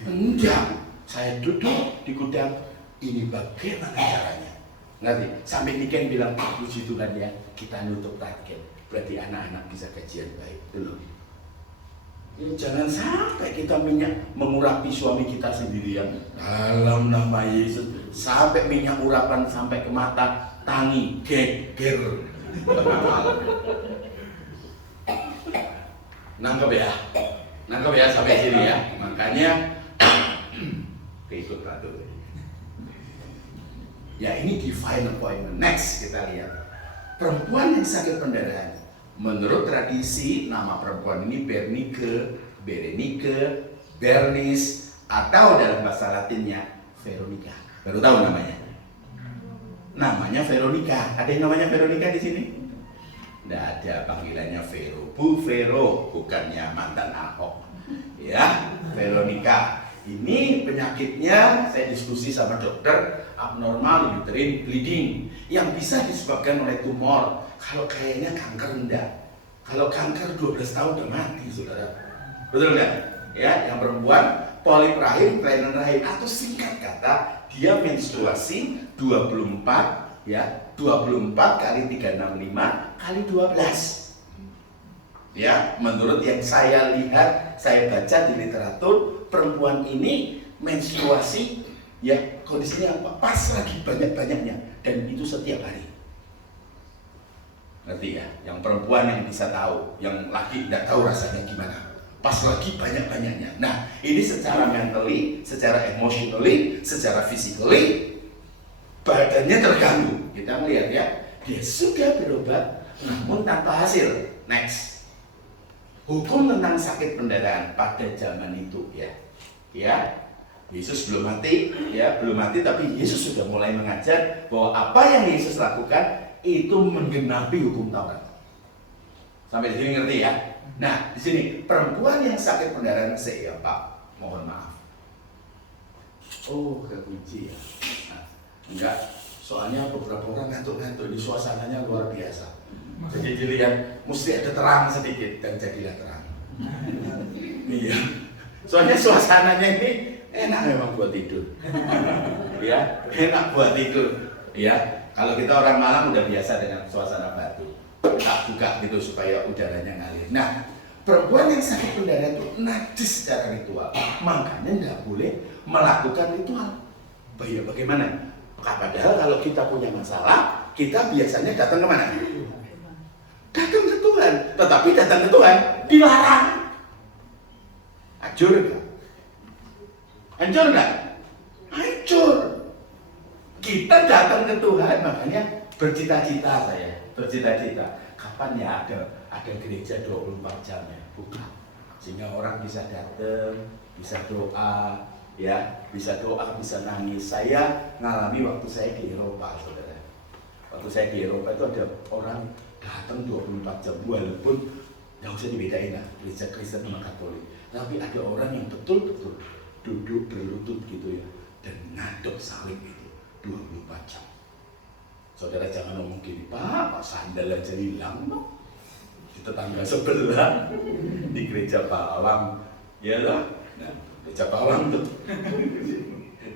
Enggak, saya duduk di gudang, ini bagaimana caranya. Nanti sampai Niken bilang, puji Tuhan ya, kita nutup target, berarti anak-anak bisa kajian baik dulu. Ya, jangan sampai kita minyak mengurapi suami kita sendirian. Dalam nama Yesus, sampai minyak urapan sampai ke mata, tangi, geger. Nangkep ya sampai sini ya. Makanya keikut patuh. Ya ini divine appointment. Next kita lihat perempuan yang sakit pendarahan. Menurut tradisi, nama perempuan ini Berenike, Bernice, atau dalam bahasa Latinnya Veronica. Baru tahu namanya? Namanya Veronica. Ada yang namanya Veronica di sini? Tidak ada, panggilannya Vero. Bu Vero, bukannya mantan Ahok. Ya, Veronica. Ini penyakitnya, saya diskusi sama dokter, abnormal uterine bleeding yang bisa disebabkan oleh tumor. Kalau kayaknya kanker enggak. Kalau kanker 12 tahun udah mati, saudara. Betul enggak? Ya, yang perempuan polip rahim, kelainan rahim, atau singkat kata dia menstruasi 24 kali 365 kali 12. Ya, menurut yang saya lihat, saya baca di literatur, perempuan ini menstruasi ya kondisinya apa? Pas lagi banyak-banyaknya, dan itu setiap hari. Ngerti ya? Yang perempuan yang bisa tahu, yang laki tidak tahu rasanya gimana. Pas lagi banyak-banyaknya. Nah, ini secara mentally, secara emotionally, secara physically, badannya terganggu. Kita melihat ya, dia sudah berobat, namun tanpa hasil. Next. Hukum tentang sakit pendarahan pada zaman itu ya, Yesus belum mati, tapi Yesus sudah mulai mengajar bahwa apa yang Yesus lakukan itu menggenapi hukum Taurat. Sampai di sini ngerti ya? Nah, di sini perempuan yang sakit pendarahan saya, Pak, mohon maaf. Oh, kekunci ya. Nah, enggak, soalnya beberapa orang ngantuk-ngantuk, di suasananya luar biasa. Jadi dilihat mesti ada terang sedikit dan jadilah terang. Iya. Soalnya suasananya ini enak memang buat tidur. Ya, enak buat tidur. Ya, kalau kita orang Malang udah biasa dengan suasana batu. Tak buka gitu supaya udaranya ngalir. Nah, perempuan yang sakit pendarahan itu najis secara ritual. Makanya nggak boleh melakukan ritual. Bagaimana? Padahal kalau kita punya masalah, kita biasanya datang kemana? Datang ke Tuhan, tetapi datang ke Tuhan dilarang. Hancur enggak? Hancur enggak? Hancur. Kita datang ke Tuhan, makanya bercita-cita saya, bercita-cita. Kapan ya ada gereja 24 jam ya, buka. Sehingga orang bisa datang, bisa doa, ya, bisa doa, bisa nangis. Saya ngalami waktu saya di Eropa, saudara. Waktu saya di Eropa itu ada orang datang 24 jam, walaupun nggak usah dibedain lah, gereja Kristen sama Katolik. Tapi ada orang yang betul-betul duduk berlutut gitu ya, dan ngaduk salib itu 24 jam. Saudara jangan ngomong gini, Pak sandal aja hilang, Pak. Di tetangga sebelah, di gereja bawang, ya lah. Nah, gereja bawang tuh,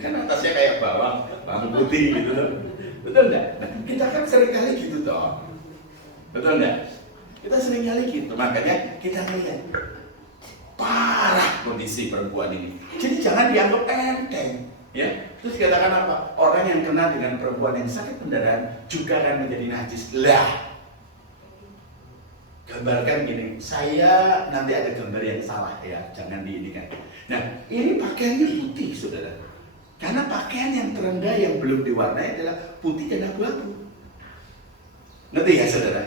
kan atasnya kayak bawang putih gitu loh. Betul nggak? Nah, kita kan sering kali gitu toh. Betul enggak? Kita sering kali gitu, makanya kita melihat parah kondisi perempuan ini. Jadi jangan dianggap enteng, ya. Terus dikatakan apa? Orang yang kena dengan perempuan yang sakit pendarahan juga akan menjadi najis. Lah, gambarkan gini, saya nanti ada gambar yang salah ya, jangan diinikan. Nah, ini pakaiannya putih, saudara. Karena pakaian yang terendah yang belum diwarnai adalah putih dan abu-abu. Ngerti ya, saudara?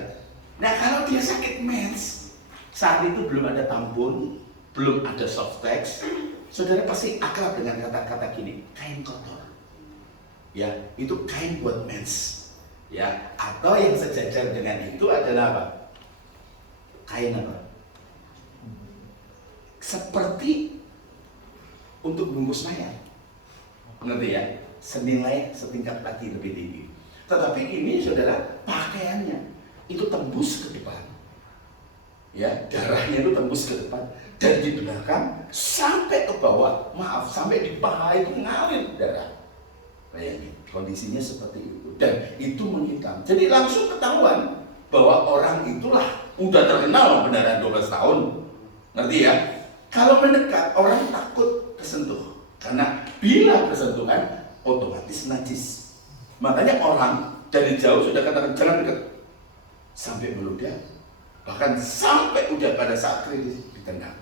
Nah, kalau dia sakit mens, saat itu belum ada tampon, belum ada Softex, saudara pasti akrab dengan kata-kata gini, kain kotor. Ya, itu kain buat mens. Ya, atau yang sejajar dengan itu adalah apa? Kain apa? Seperti untuk bungkus mayat. Ngerti ya? Senilai setingkat lagi lebih tinggi. Tetapi ini saudara, pakaiannya itu tembus ke depan, ya, darahnya itu tembus ke depan, dan di belakang sampai ke bawah, sampai di paha itu ngalir darah. Bayangin, kondisinya seperti itu, dan itu menghitam. Jadi langsung ketahuan bahwa orang itulah udah terkenal pendarahan 12 tahun, ngerti ya? Kalau mendekat, orang takut tersentuh, karena bila bersentuhan otomatis najis. Makanya orang dari jauh sudah katakan jangan dekat. Sampai meludah, bahkan sampai udah pada saat kritis ditendang.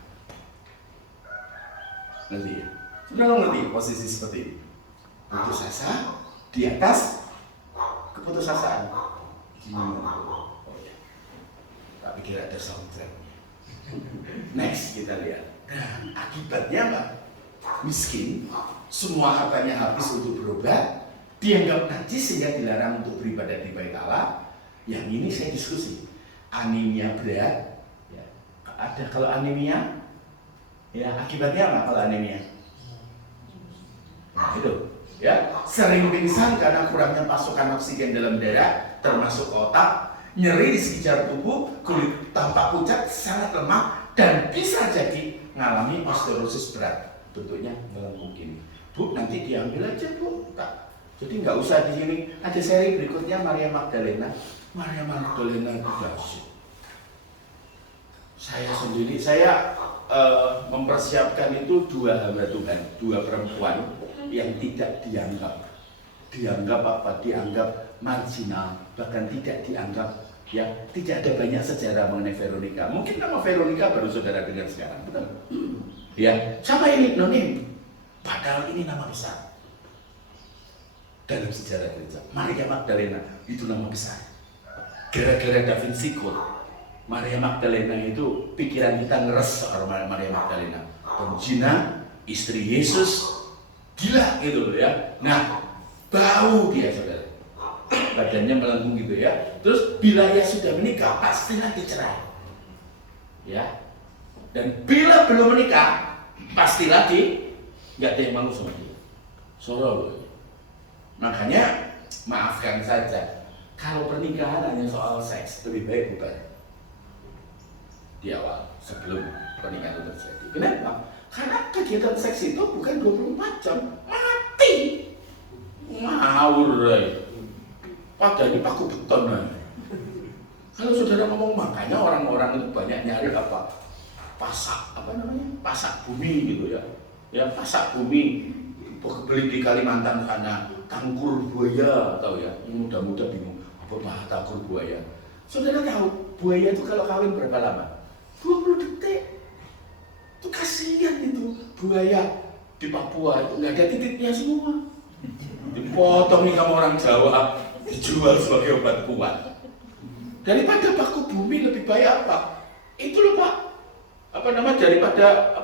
Ngerti ya? Sudah ngerti posisi seperti ini? Putus asa di atas keputusasaan. Oh ya, tak pikir ada soundtracknya. Next kita lihat. Nah, akibatnya apa? Miskin, semua hartanya habis untuk berobat, dianggap najis sehingga dilarang untuk beribadah di bait Allah. Yang ini saya diskusi. Anemia berat, ya. Ada kalau anemia, ya akibatnya apa kalau anemia? Nah itu, ya sering pingsan karena kurangnya pasokan oksigen dalam darah, termasuk otak, nyeri di sekitar tubuh, kulit tampak pucat, sangat lemah, dan bisa jadi mengalami osteoporosis berat. Bentuknya melengkung gini. Bu, nanti diambil aja bu. Tak. Jadi nggak usah di sini. Ada seri berikutnya Maria Magdalena. Maria Magdalena itu dahsyat. Saya sendiri, mempersiapkan itu 2 hamba Tuhan, 2 perempuan yang tidak dianggap apa? Dianggap marginal, bahkan tidak dianggap, ya tidak ada banyak sejarah mengenai Veronica. Mungkin nama Veronica baru saudara dengar sekarang, betul? Ya, sama ini nonim. Padahal ini nama besar dalam sejarah gereja. Maria Magdalena itu nama besar. Gara-gara Da Vinci Code, Maria Magdalena itu pikiran kita ngeres soal Maria Magdalena. Dan Gina, istri Yesus, gila gitu loh ya. Nah, bau dia saudara. Badannya melengkung gitu ya. Terus bila ia sudah menikah, pastilah dicerai. Ya. Dan bila belum menikah, pastilah nggak ada yang mau sama dia. Soro loh. Makanya maafkan saja. Kalau pernikahan hanya soal seks, lebih baik bukan di awal sebelum pernikahan itu terjadi. Kenapa? Karena kegiatan seks itu bukan 24 jam, mati. Ngawur, pada ini paku beton. Kalau saudara ngomong, makanya orang-orang itu banyak nyari apa? Pasak bumi gitu ya. Ya, pasak bumi beli di Kalimantan sana, tangkur buaya, tahu ya? Muda-muda bingung apa bahasa tangkur buaya. Saudara tahu buaya itu kalau kawin berapa lama? 20 detik. Itu kasihan itu buaya di Papua itu nggak ada titiknya semua. Dipotong nih sama orang Jawa, dijual sebagai obat kuat. Daripada paku bumi lebih baik apa? Itu loh Pak. Daripada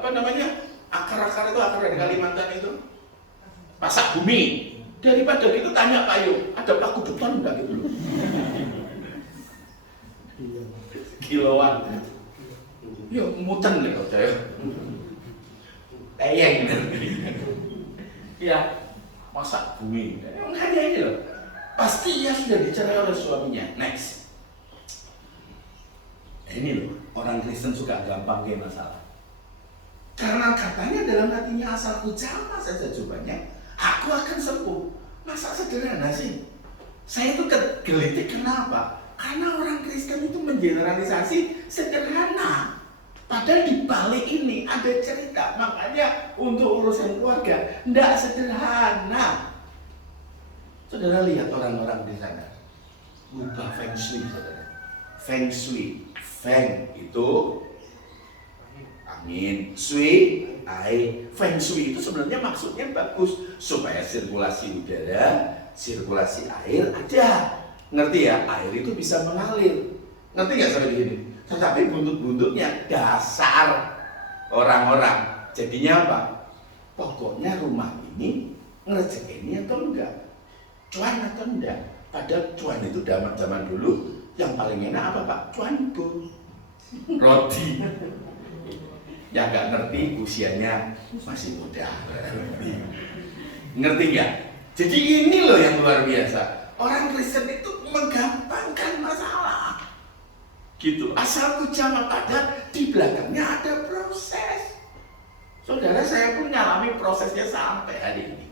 akar-akar itu, akar dari Kalimantan itu pasak bumi. Daripada gitu tanya Pak Yo, ada paku beton enggak gitu loh? Kiloan. Ya muten nih kok saya. Teyeng. Ya, masak bumi. Hanya ini loh. Pasti ia sudah dicerai oleh suaminya. Next. Ini loh, orang Kristen suka gampang kayak masalah. Karena katanya dalam hatinya asal ucapan saja jawabannya, aku akan sembuh. Masa sederhana sih? Saya itu kegelitik kenapa? Karena orang Kristen itu mengeneralisasi sederhana. Padahal di balik ini ada cerita. Makanya untuk urusan keluarga tidak sederhana. Saudara lihat orang-orang di sana. Ubah feng shui, saudara. Feng shui. Feng itu angin, shui air. Feng shui itu sebenarnya maksudnya bagus supaya sirkulasi udara, sirkulasi air ada. Ngerti ya? Air itu bisa mengalir. Ngerti nggak sampai gini? Tetapi buntut-buntutnya dasar orang-orang. Jadinya apa? Pokoknya rumah ini ngerjainnya atau enggak, cuan atau enggak. Padahal cuan itu zaman dulu yang paling enak apa Pak? Cuan bu, roti. Yang nggak ngerti usianya masih muda. Ngerti nggak? Jadi ini loh yang luar biasa. Orang Kristen itu menggampangkan masalah. Gitu. Asal ucapan padahal di belakangnya ada proses. Saudara, saya pun nyalami prosesnya sampai hari ini.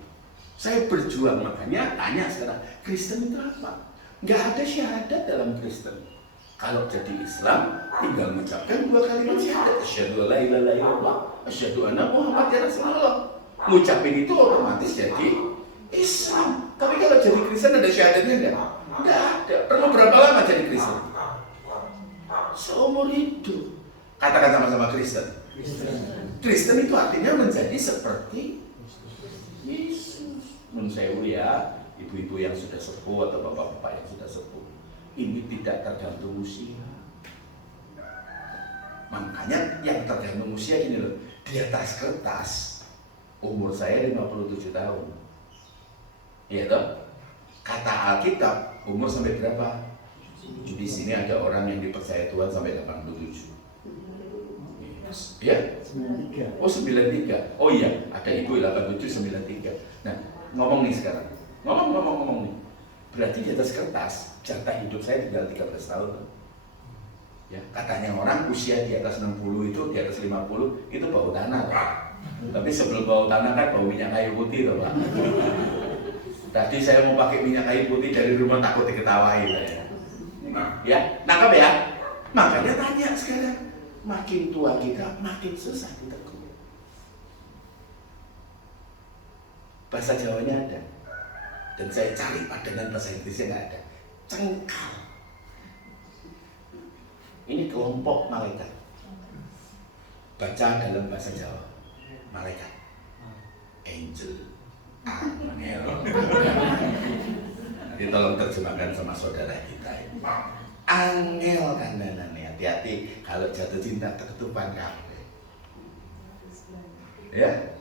Saya berjuang, makanya tanya sekarang, Kristen itu apa? Nggak ada syahadat dalam Kristen. Kalau jadi Islam, tinggal mengucapkan 2 kalimat syahadat. Asyhadu alla ilaha illallah, asyhadu anna Muhammadar Rasulullah. Ngucapin itu otomatis jadi Islam. Tapi kalau jadi Kristen ada syahadatnya enggak? Enggak ada. Perlu berapa lama jadi Kristen? Seumur hidup. Katakan sama-sama Kristen. Kristen itu artinya menjadi seperti Yesus. Menurut saya ya, ibu-ibu yang sudah sepuh atau bapak-bapak yang sudah sepuh, ini tidak tergantung usia. Makanya yang tergantung usia ini loh, di atas kertas umur saya 57 tahun. Iya toh? Kata Alkitab umur sampai berapa? Di sini ada orang yang dipercaya Tuhan sampai 87. Ya? Oh 93. Oh iya, ada ibu 87 93. Nah, ngomong nih sekarang. Ngomong nih. Berarti di atas kertas jatah hidup saya tinggal 13 tahun. Ya, katanya orang usia di atas 60 itu, di atas 50 itu bau tanah, Pak. Tapi sebelum bau tanah kan bau minyak kayu putih, Pak. Tadi saya mau pakai minyak kayu putih dari rumah takut diketawain saya. Ya, nangkap ya? Makanya tanya sekarang, makin tua kita makin susah ditegur. Bahasa Jawanya ada, dan saya cari padanan bahasa Inggrisnya nggak ada. Cengkal. Ini kelompok malaikat. Baca dalam bahasa Jawa, malaikat, angel, angel. Nanti tolong terjemahkan sama saudara kita. Angel kan nananya, hati-hati kalau jatuh cinta ketutupan kafe. Ya?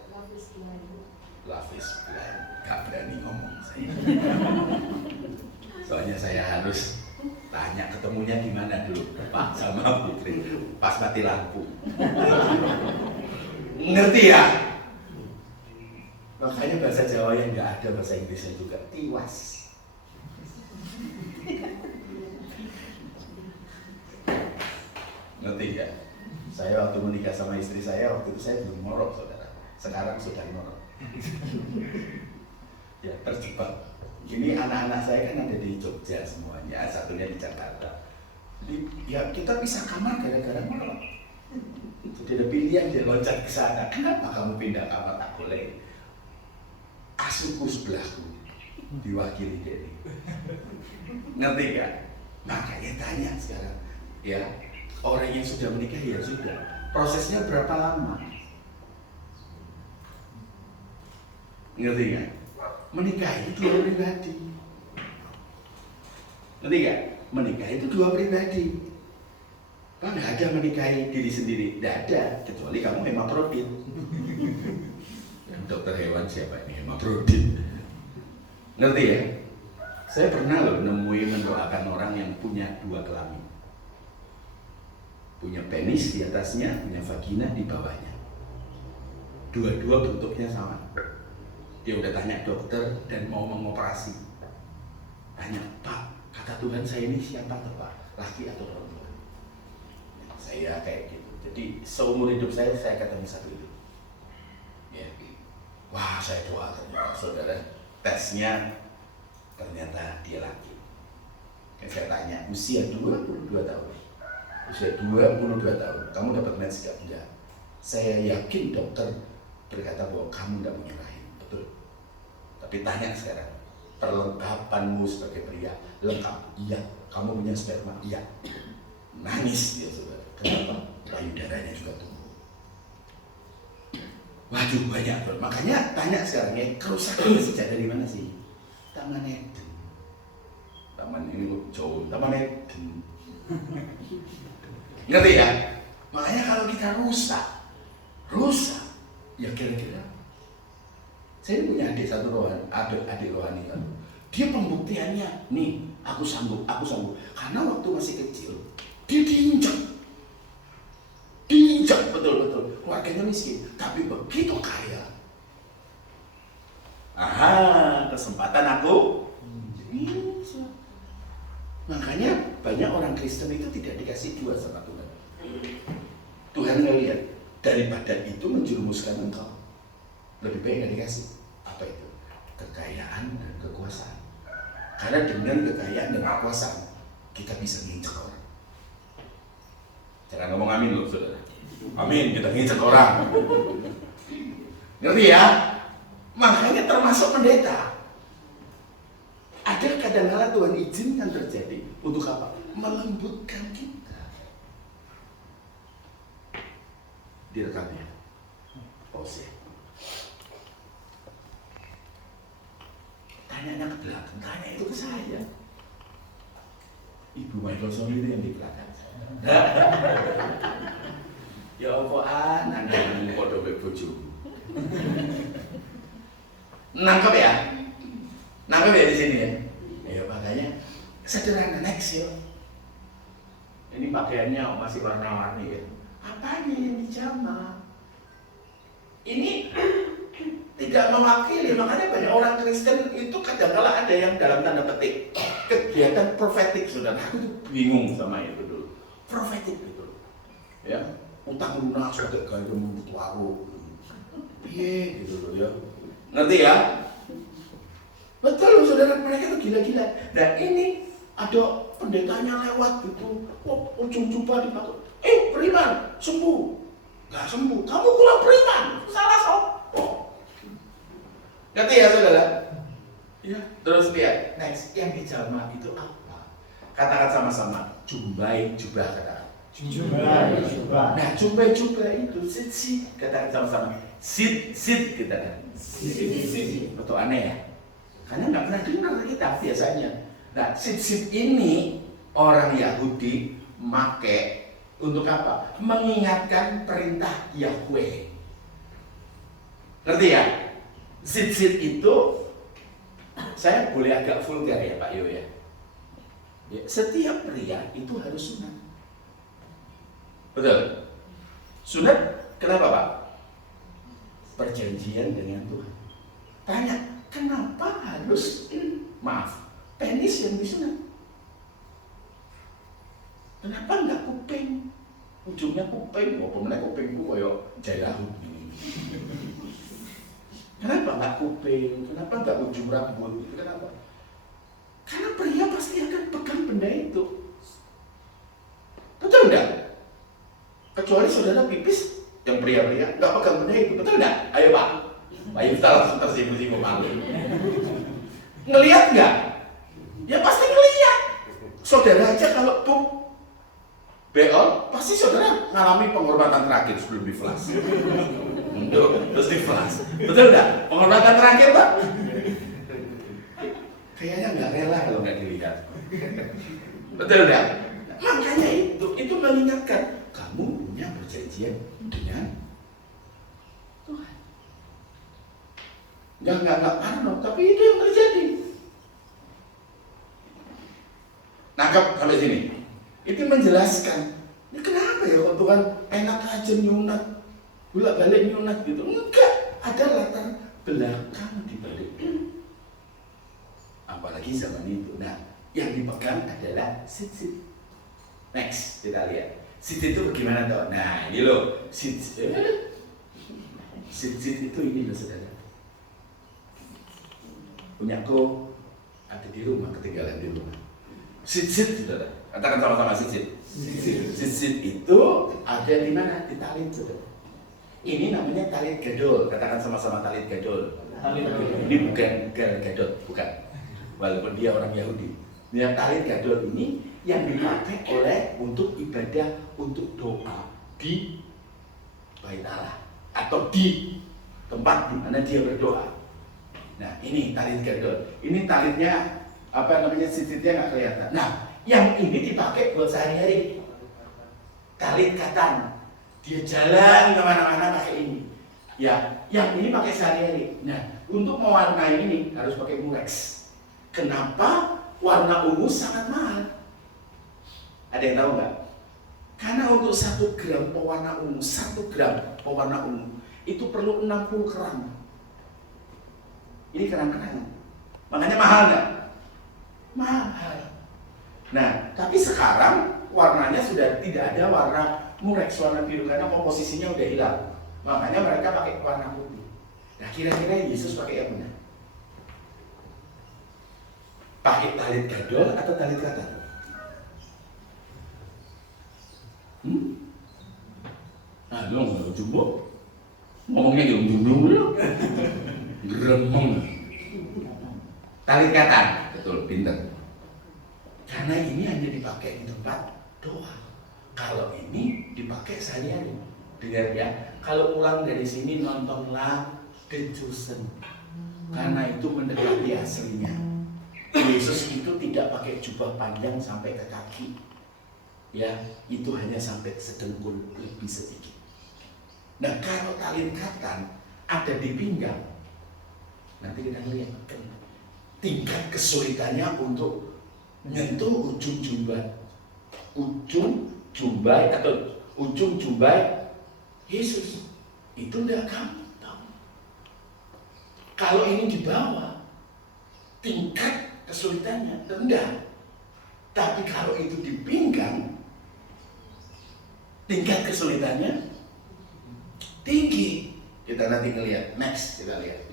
Love is blind. Gak berani ngomong saya. Soalnya saya harus tanya ketemunya di mana dulu, Pak sama Putri, pas mati lampu. Ngerti ya? Makanya bahasa Jawa yang nggak ada bahasa Inggrisnya juga, tiwas. Ngerti ya? Saya waktu menikah sama istri saya, waktu itu saya belum ngorok, saudara. Sekarang sudah ngorok. Ya, terjebak. Ini anak-anak saya kan ada di Jogja semuanya, satunya di Jakarta. Ya kita bisa kamar gara-gara ngorok. Jadi ada pilihan dia loncat ke sana. Kenapa kamu pindah kamar? Tak boleh. Asuhku sebelahku diwakili jadi. Ngerti kan? Makanya tanya sekarang. Ya, orang yang sudah menikah ya sudah. Prosesnya berapa lama? Ngerti kan? Menikah itu dua pribadi. Ngerti gak? Menikah itu dua pribadi. Kan gak ada menikahi diri sendiri. Tidak ada, kecuali kamu hemafrodit. Dokter hewan siapa ini? Hemafrodit. Ngerti ya? Saya pernah loh nemuin mendoakan orang yang punya dua kelamin. Punya penis di atasnya, punya vagina di bawahnya. Dua-dua bentuknya sama. Dia udah tanya dokter dan mau mengoperasi. Tanya, Pak, kata Tuhan saya ini siapa tuh Pak? Laki atau perempuan? Nah, saya kayak gitu. Jadi seumur hidup saya ketemu satu itu. Ya. Wah, saya doa ternyata saudara. Tesnya ternyata dia laki. Kayak saya tanya, usia 22 tahun. Usia 22 tahun. Kamu dapat mens gak? Enggak. Saya yakin dokter berkata bahwa kamu tidak punya rahim. Betul. Tapi tanya sekarang, perlengkapanmu sebagai pria lengkap? Iya. Kamu punya sperma? Iya. Nangis dia saudara. Kenapa? Payudaranya juga tumbuh. Waduh banyak. Makanya tanya sekarang ya, kerusakan sejak dari mana sih? Taman Eden. Taman ini jauh. Taman Eden. Ngerti ya? Makanya kalau kita rusak, ya kira-kira. Saya punya adik satu rohani, adik rohani kan. Dia pembuktiannya, nih aku sanggup. Karena waktu masih kecil, dia diinjak betul-betul. Keluarganya miskin, tapi begitu kaya. Aha, kesempatan aku. Makanya banyak orang Kristen itu tidak dikasih dua sama Tuhan. Tuhan ngelihat daripada itu menjerumuskan engkau, lebih baik nggak dikasih. Apa itu? Kekayaan dan kekuasaan. Karena dengan kekayaan dan kekuasaan kita bisa nginjek orang. Jangan ngomong amin loh saudara. Amin, kita nginjek orang. Ngerti ya? Makanya termasuk pendeta. Ada kadang-kala Tuhan izinkan terjadi untuk apa? Melembutkan kita. Direkamnya. Pause. Tanya ke belakang, tanya itu ke saya. Ibu Michael Sony itu yang di belakang. Ya apaan Anda podo mbek bojomu. Nangkep ya? Nangkep ya di sini ya? Ya makanya sederhana, next ya. Ini pakaiannya masih warna-warni ya. Apanya yang dijamah? Ini tidak mewakili, makanya banyak orang Kristen itu kadang-kala ada yang dalam tanda petik kegiatan profetik, saudara. Aku tuh bingung sama itu dulu. Profetik gitu, ya. Utang lunas sudah gaya membutuh warung, iya gitu loh ya. Ngerti ya? Betul, saudara, mereka tuh gila-gila. Dan ini ada pendetanya lewat gitu, ujung jubah dipakai. Beriman, sembuh. Gak sembuh, kamu kurang beriman, salah sob. Ngerti ya saudara? Ya. Terus lihat, next, yang dijamah itu apa? Katakan sama-sama, jumbai jubah, katakan. Jumbai jubah. Nah, jumbai jubah itu sit, katakan sama-sama. Sit, katakan. Sit. Betul aneh ya? Karena nggak pernah dengar kita biasanya. Nah, sit ini orang Yahudi make untuk apa? Mengingatkan perintah Yahweh. Ngerti ya? Sit itu, saya boleh agak vulgar ya Pak Yo ya. Setiap pria itu harus sunat. Betul? Sunat kenapa Pak? Perjanjian dengan Tuhan. Tanya, kenapa harus, penis yang disunat? Kenapa enggak kuping? Ujungnya kuping, pemenang kupingku kayak jailahu. Kenapa enggak kuping? Kenapa enggak ujung rambut? Kenapa? Karena pria pasti akan pegang benda itu. Betul enggak? Kecuali saudara pipis yang pria-pria enggak pegang benda itu, betul enggak? Ayo Pak. Ayo kita langsung tersinggung-singgung malu. Ngelihat enggak? Ya pasti ngelihat. Saudara aja kalau beol, pasti saudara ngalami penghormatan terakhir sebelum di flash. Terus di flash. Betul enggak? Penghormatan terakhir Pak? Kayaknya nggak rela kalau nggak dilihat. Betul enggak? Makanya itu mengingatkan kamu punya perjanjian dengan Tuhan. Enggak parno, tapi itu yang terjadi. Nangkap sampai sini. Itu menjelaskan, ini kenapa ya kok Tuhan enak aja nyunat, bolak-balik nyunat gitu. Enggak, ada latar belakang di balik. Apalagi zaman itu. Nah, yang dipegang adalah sit. Next, kita lihat. Sit itu bagaimana toh? Nah, ini loh, sit itu ini loh saudara. Punyaku ada di rumah, ketinggalan di rumah. Sit saudara. Katakan sama-sama sit. Sit itu ada di mana? Di talit saudara. Ini namanya talit gadol. Katakan sama-sama talit gadol. Ini bukan gal gadot, bukan. Walaupun dia orang Yahudi. Yang talit gadol ini yang dipakai oleh untuk ibadah, untuk doa di Bait Allah atau di tempat di mana dia berdoa. Nah, ini talit gadol. Ini talitnya apa namanya, sisitnya nggak kelihatan. Nah, yang ini dipakai buat sehari-hari. Talit katan. Dia jalan kemana-mana pakai ini. Ya, yang ini pakai sehari-hari. Nah, untuk mewarnai ini harus pakai murex. Kenapa? Warna ungu sangat mahal. Ada yang tahu nggak? Karena untuk 1 gram pewarna ungu, 1 gram pewarna ungu itu perlu 60 kerang. Ini kerang-kerang. Makanya mahal nggak? Mahal. Nah, tapi sekarang warnanya sudah tidak ada warna murex, warna biru, karena komposisinya udah hilang. Makanya mereka pakai warna putih. Nah, kira-kira Yesus pakai yang mana? Pakai talit gadol atau talit katan? Lo nggak jumbo, ngomongnya jumbo lo, gremeng. Talit katan, betul, pinter. Karena ini hanya dipakai di tempat doa. Kalau ini dipakai sehari-hari. Dengar ya, kalau pulang dari sini nontonlah The Chosen. Karena itu mendekati aslinya. Yesus itu tidak pakai jubah panjang sampai ke kaki. Ya, itu hanya sampai sedengkul lebih sedikit. Nah, kalau tali ikatan ada di pinggang, nanti kita lihat tingkat kesulitannya untuk menyentuh ujung jumbai Yesus. Itu tidak gampang. Kalau ini di bawah, tingkat kesulitannya rendah. Tapi kalau itu di pinggang, tingkat kesulitannya tinggi. Kita nanti ngelihat, next kita lihat.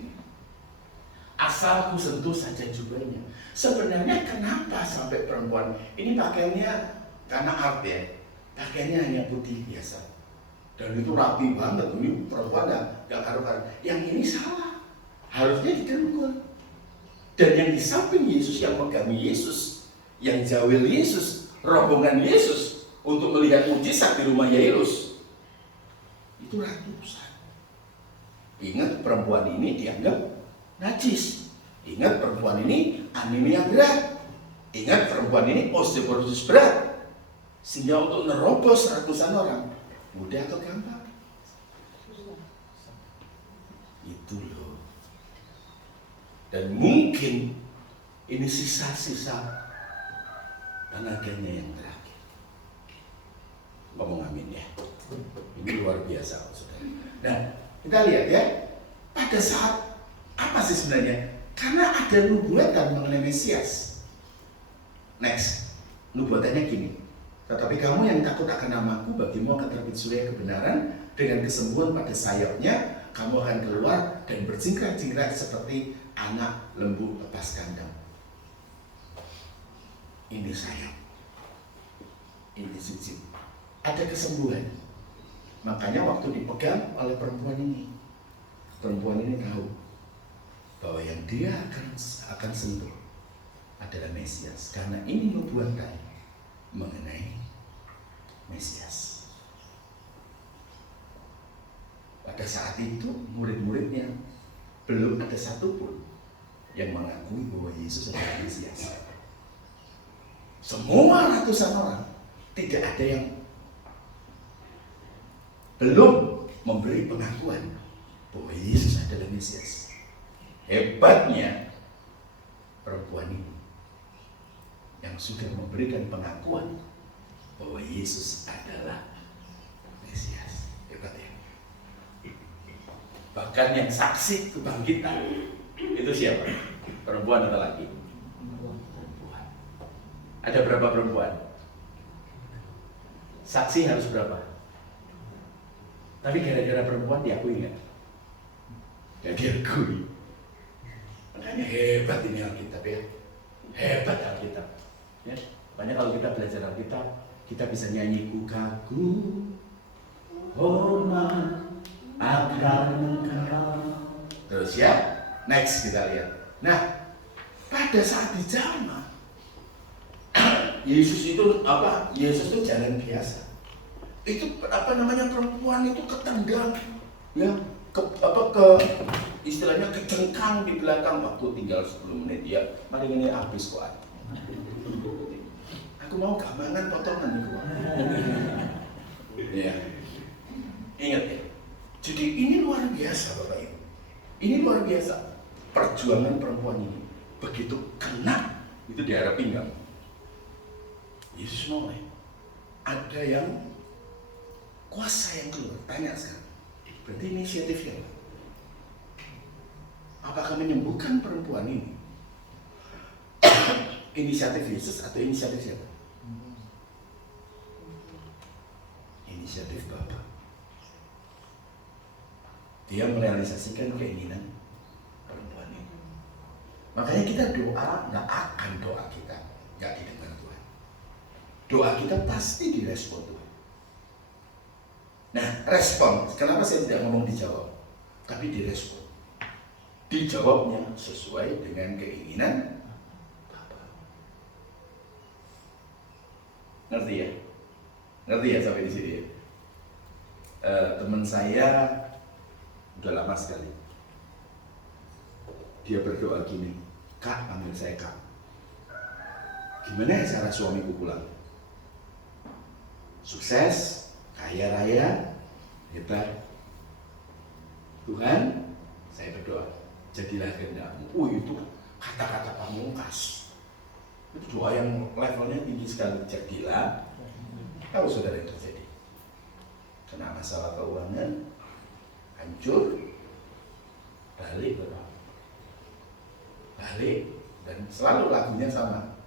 Asal ku sentuh saja jubahnya. Sebenarnya kenapa sampai perempuan ini pakaiannya, karena art ya, pakaiannya hanya putih biasa. Dan itu rapi banget, ini perempuan gak karu-karu. Yang ini salah, harusnya didengkul. Dan yang di samping Yesus, yang megangi Yesus, yang jawil Yesus, rombongan Yesus untuk melihat mujizat di rumah Yairus, itu ratusan. Ingat, perempuan ini dianggap najis. Ingat, perempuan ini anemia berat. Ingat, perempuan ini osteoporosis berat. Sehingga untuk nerobos ratusan orang mudah atau gampang? Itu loh. Dan mungkin ini sisa-sisa tenaganya yang terakhir. Ngomong amin ya. Ini luar biasa, saudara. Nah, kita lihat ya, pada saat apa sih sebenarnya? Karena ada nubuatan mengenai Mesias. Next, nubuatannya gini. Tetapi kamu yang takut akan namaku, bagimu akan terbit surya kebenaran, dengan kesembuhan pada sayapnya, kamu akan keluar dan berjingkrak-jingkrak seperti anak lembu lepas kandang. Ini sayap, ini sujud. Ada kesembuhan. Makanya waktu dipegang oleh perempuan ini tahu bahwa yang dia akan sentuh adalah Mesias, karena ini nubuatan mengenai Mesias. Pada saat itu murid-muridnya belum ada satupun yang mengakui bahwa Yesus adalah Mesias. Semua ratusan orang, tidak ada yang belum memberi pengakuan bahwa Yesus adalah Mesias. Hebatnya perempuan ini yang sudah memberikan pengakuan bahwa Yesus adalah Mesias. Hebat ya. Bahkan yang saksi kebangkitan itu siapa? Perempuan atau laki? Perempuan. Ada berapa perempuan? Saksi harus berapa? Tapi gara-gara perempuan diakui nggak? Ya diakui. Makanya hebat ini Alkitab ya. Hebat Alkitab. Ya. Makanya kalau kita belajar Alkitab, kita bisa nyanyi ku kagum, hormat akan Engkau. Terus ya, next kita lihat. Nah, pada saat di zaman Yesus itu apa? Yesus itu jalan biasa. Itu perempuan itu ketendang, ya, istilahnya kecengkang di belakang. Waktu tinggal 10 menit, ya, mari ini habis kok. Aku mau gamangan potongan itu. Ya, ingat ya. Jadi ini luar biasa Bapak Ibu. Ini luar biasa perjuangan perempuan ini. Begitu kena itu di arah pinggang, Yesus noleh. Ada yang kuasa yang keluar. Tanya sekarang, berarti inisiatifnya apa? Apakah menyembuhkan perempuan ini inisiatif Yesus atau inisiatif siapa? Inisiatif Bapa. Dia merealisasikan keinginan perempuan ini. Makanya kita doa, nggak akan doa kita nggak didengar Tuhan. Doa kita pasti direspon Tuhan. Nah, respon, kenapa saya tidak ngomong dijawab, tapi direspon. Dijawabnya sesuai dengan keinginan Bapa. Ngerti ya? Ngerti ya sampai di sini ya? Teman saya udah lama sekali. Dia berdoa gini, Kak, panggil saya Kak. Gimana ya cara suamiku pulang? Sukses, kaya raya, hebat. Tuhan, saya berdoa, jadilah kehendak-Mu. Itu kata-kata pamungkas. Itu doa yang levelnya tinggi sekali. Jadilah. Tahu saudara yang terjadi? Kena masalah keuangan, hancur, balik Bapak. Balik, dan selalu lagunya sama.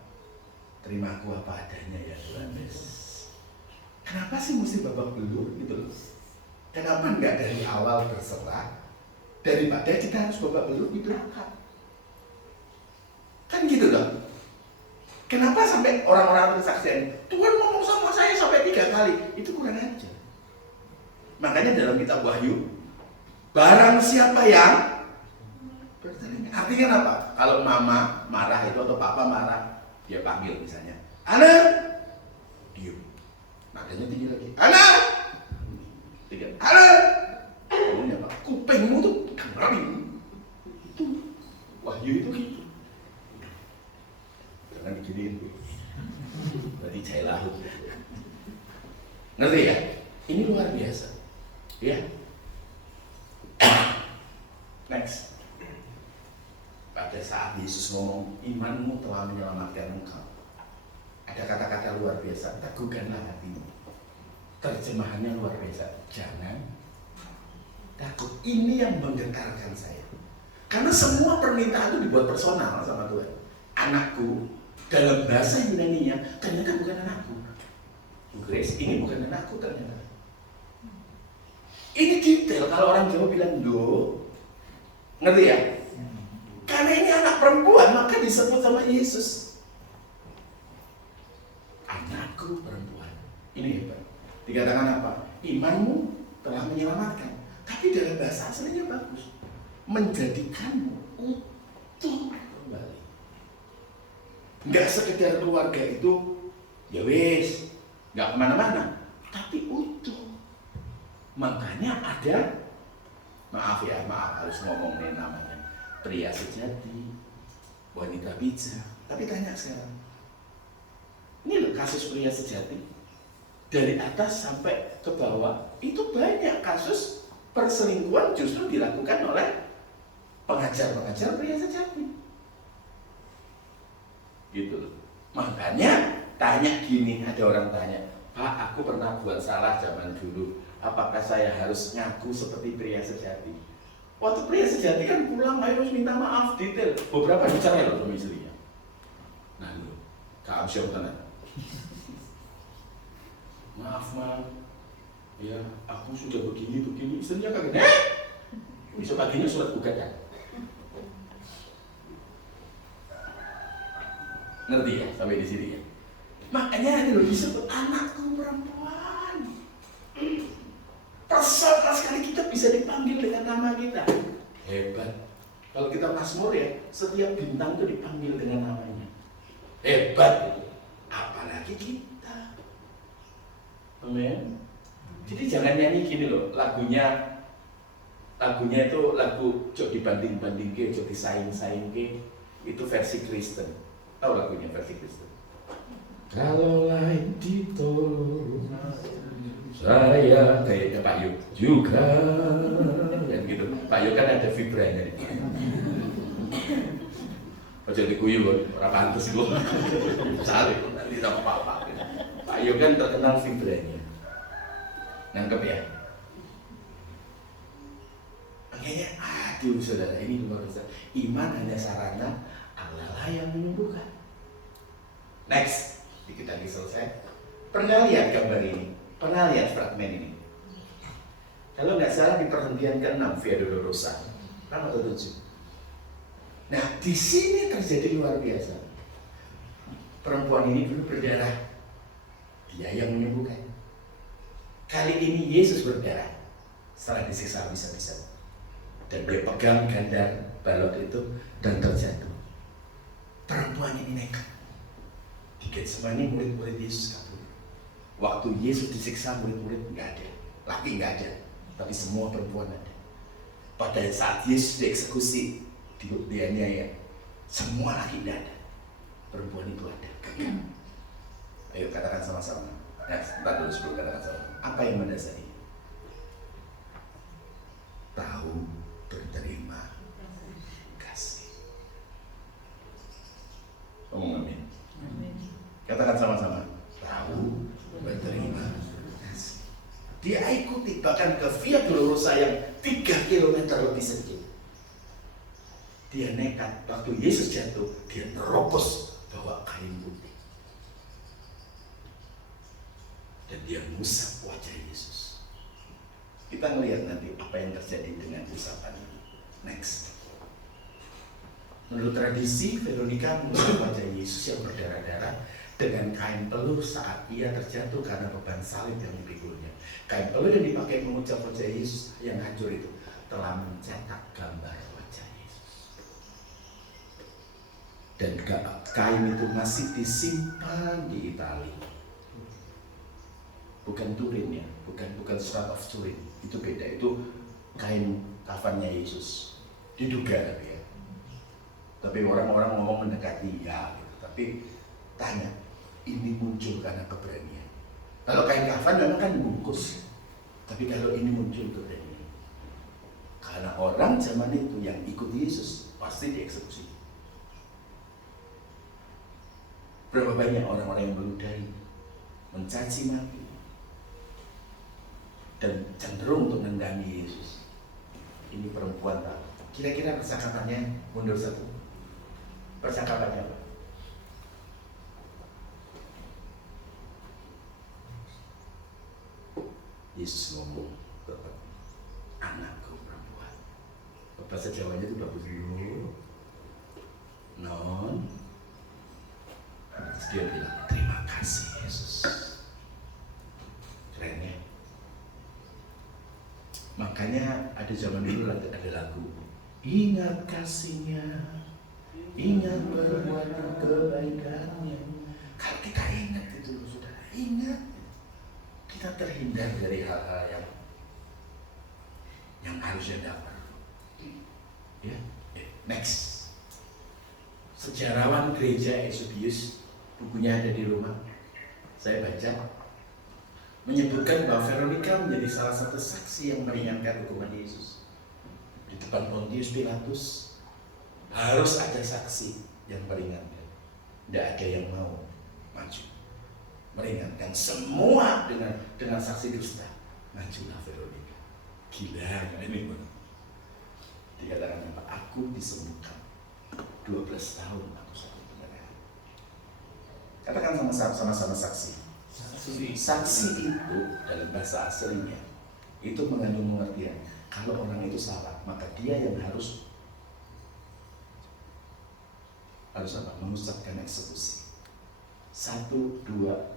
Terima aku apa adanya ya Tuhan Yesus. Kenapa sih mesti babak belur gitu loh? Kenapa enggak dari awal berserah? Daripada kita harus babak belur di belakang. Kan gitu loh. Kenapa sampai orang-orang bersaksian Tuhan ngomong sama saya sampai 3 kali? Itu kurang ajar. Makanya dalam kitab Wahyu, barang siapa yang bertanya, artinya apa? Kalau mama marah itu atau papa marah, dia panggil misalnya, Ana, diam. Nadanya tinggi lagi, Ana, 3, Ana. Ngomongnya apa? Kupingmu tuh dengerin. Itu Wahyu itu gitu. Jangan diginiin, berarti jahil lahut. Ngerti ya? Ini luar biasa. Ya. Next. Pada saat Yesus ngomong, imanmu telah menyelamatkan engkau. Ada kata-kata luar biasa, teguhkanlah hatimu. Terjemahannya luar biasa. Jangan takut. Ini yang menggetarkan saya. Karena semua permintaan itu dibuat personal sama Tuhan. Anakku, dalam bahasa Yunani-nya, ternyata bukan anakku. Grace, ini bukan anakku ternyata. Ini detail. Kalau orang Jawa bilang do, ngerti ya? Karena ini anak perempuan, maka disebut sama Yesus anakku perempuan. Ini hebat. Dikatakan apa? Imanmu telah menyelamatkan. Tapi dalam bahasa aslinya bagus. Menjadikanmu utuh kembali. Enggak sekedar keluarga itu, ya wis, enggak kemana-mana, tapi utuh. Makanya ada, maaf harus ngomong nih namanya, pria sejati, wanita bijak. Tapi tanya sekarang, ini loh kasus pria sejati, dari atas sampai ke bawah, itu banyak kasus perselingkuhan justru dilakukan oleh pengajar-pengajar pria sejati. Gitu loh. Makanya tanya gini, ada orang tanya, Pak, aku pernah buat salah zaman dulu, apakah saya harus ngaku seperti pria sejati? Waktu pria sejati kan pulang harus minta maaf detail. Beberapa bicara loh sama istrinya. Nah lu, Kak Amsyar tenang. Maaf ya aku sudah begini. Istrinya kaget. Besok paginya surat gugatan. Ngerti ya sampai di sini ya. Makanya ini loh disebut anakku perempuan. Persaudaraan sekali kita bisa dipanggil dengan nama kita. Hebat. Kalau kita Mazmur ya, setiap bintang itu dipanggil dengan namanya. Hebat. Apalagi kita. Amin. Jadi jangan nyanyi gini loh, lagunya itu lagu jok dibanding-banding ke, jok disaing-saing ke, itu versi Kristen. Tahu lagunya versi Kristen? Kalau lain ditolong saya kayaknya Pak Yuk juga kan gitu. Pak Yuk kan ada vibranya nih. Ojo diguyu kan, ora pantes iku. Sale nanti sama Pak. Pak Yuk kan terkenal vibranya. Nangkep ya? Makanya, aduh saudara, ini luar biasa. Iman hanya sarana, Allah lah yang menyembuhkan. Next, kita lagi selesai. Pernah lihat gambar ini? Pernah lihat fragmen ini? Kalau nggak salah di perhentian ke-6 Via Dolorosa 6 atau 7. Nah di sini terjadi luar biasa. Perempuan ini dulu berdarah, dia yang menyembuhkan. Kali ini Yesus berdarah setelah disiksa bisa-bisa, dan dia pegang gandar balok itu dan terjatuh. Perempuan ini nekat. Di Getsemani murid-murid Yesus kabur. Waktu Yesus disiksa murid-murid nggak ada, laki nggak ada, tapi semua perempuan ada. Pada saat Yesus dieksekusi, dianiaya, semua laki nggak ada. perempuan itu ada. Ayo katakan sama-sama. Ya, sebentar dulu sebelum katakan sama. Apa yang mendasari? Tahu berterima kasih. Ngomong amin. Katakan sama-sama. Tahu berterima kasih. Dia ikuti bahkan ke Via Dolorosa yang 3 km lebih saja. Dia nekat waktu Yesus jatuh, dia nerobos bawa kain putih. Dan dia ngusap wajah Yesus. Kita ngelihat nanti apa yang terjadi dengan usapan ini. Next. Menurut tradisi, Veronica mengusap wajah Yesus yang berdarah-darah dengan kain peluh saat ia terjatuh karena beban salib yang dipikulnya. Kain peluh yang dipakai mengucap wajah Yesus yang hancur itu telah mencetak gambar wajah Yesus. Dan kain itu masih disimpan di Italia. Bukan Turin ya, bukan Strat of Turin, itu beda, itu kain kafannya Yesus. Diduga tapi ya. Tapi orang-orang ngomong mendekati ya, gitu. Tapi tanya, ini muncul karena keberanian. Kalau kain kafan memang kan dibungkus, tapi kalau ini muncul keberanian. Karena orang zaman itu yang ikut Yesus pasti dieksekusi. Berapa banyak orang-orang yang meludahi, mencaci maki, dan cenderung untuk menendangi Yesus. Ini perempuan tahu. Kira-kira percakapannya mundur satu. Percakapannya apa? Yesus ngomong, anakku perempuan. Bahasa Jawanya itu bagus dulu. Non. Terus dia bilang, terima kasih Yesus. Keren ya? Makanya ada zaman dulu ada lagu, ingat kasihnya, ingat perbuatan kebaikannya. Kalau kita ingat itu saudara, ingat, kita terhindar dari hal-hal yang harusnya dapat. Ya, next. Sejarawan gereja Eusebius, bukunya ada di rumah. Saya baca, menyebutkan bahwa Veronica menjadi salah satu saksi yang meringankan hukuman Yesus. Di depan Pontius Pilatus harus ada saksi yang meringankan. Tidak ada yang mau maju meringankan semua dengan saksi dusta. Majulah Veronica. Gila ini pun. Dikatakan apa? Aku disembuhkan 12 tahun aku sakit benar. Katakan sama-sama saksi. Saksi itu dalam bahasa aslinya itu mengandung pengertian kalau orang itu salah maka dia yang harus apa? Mengucapkan eksekusi. 1, 2,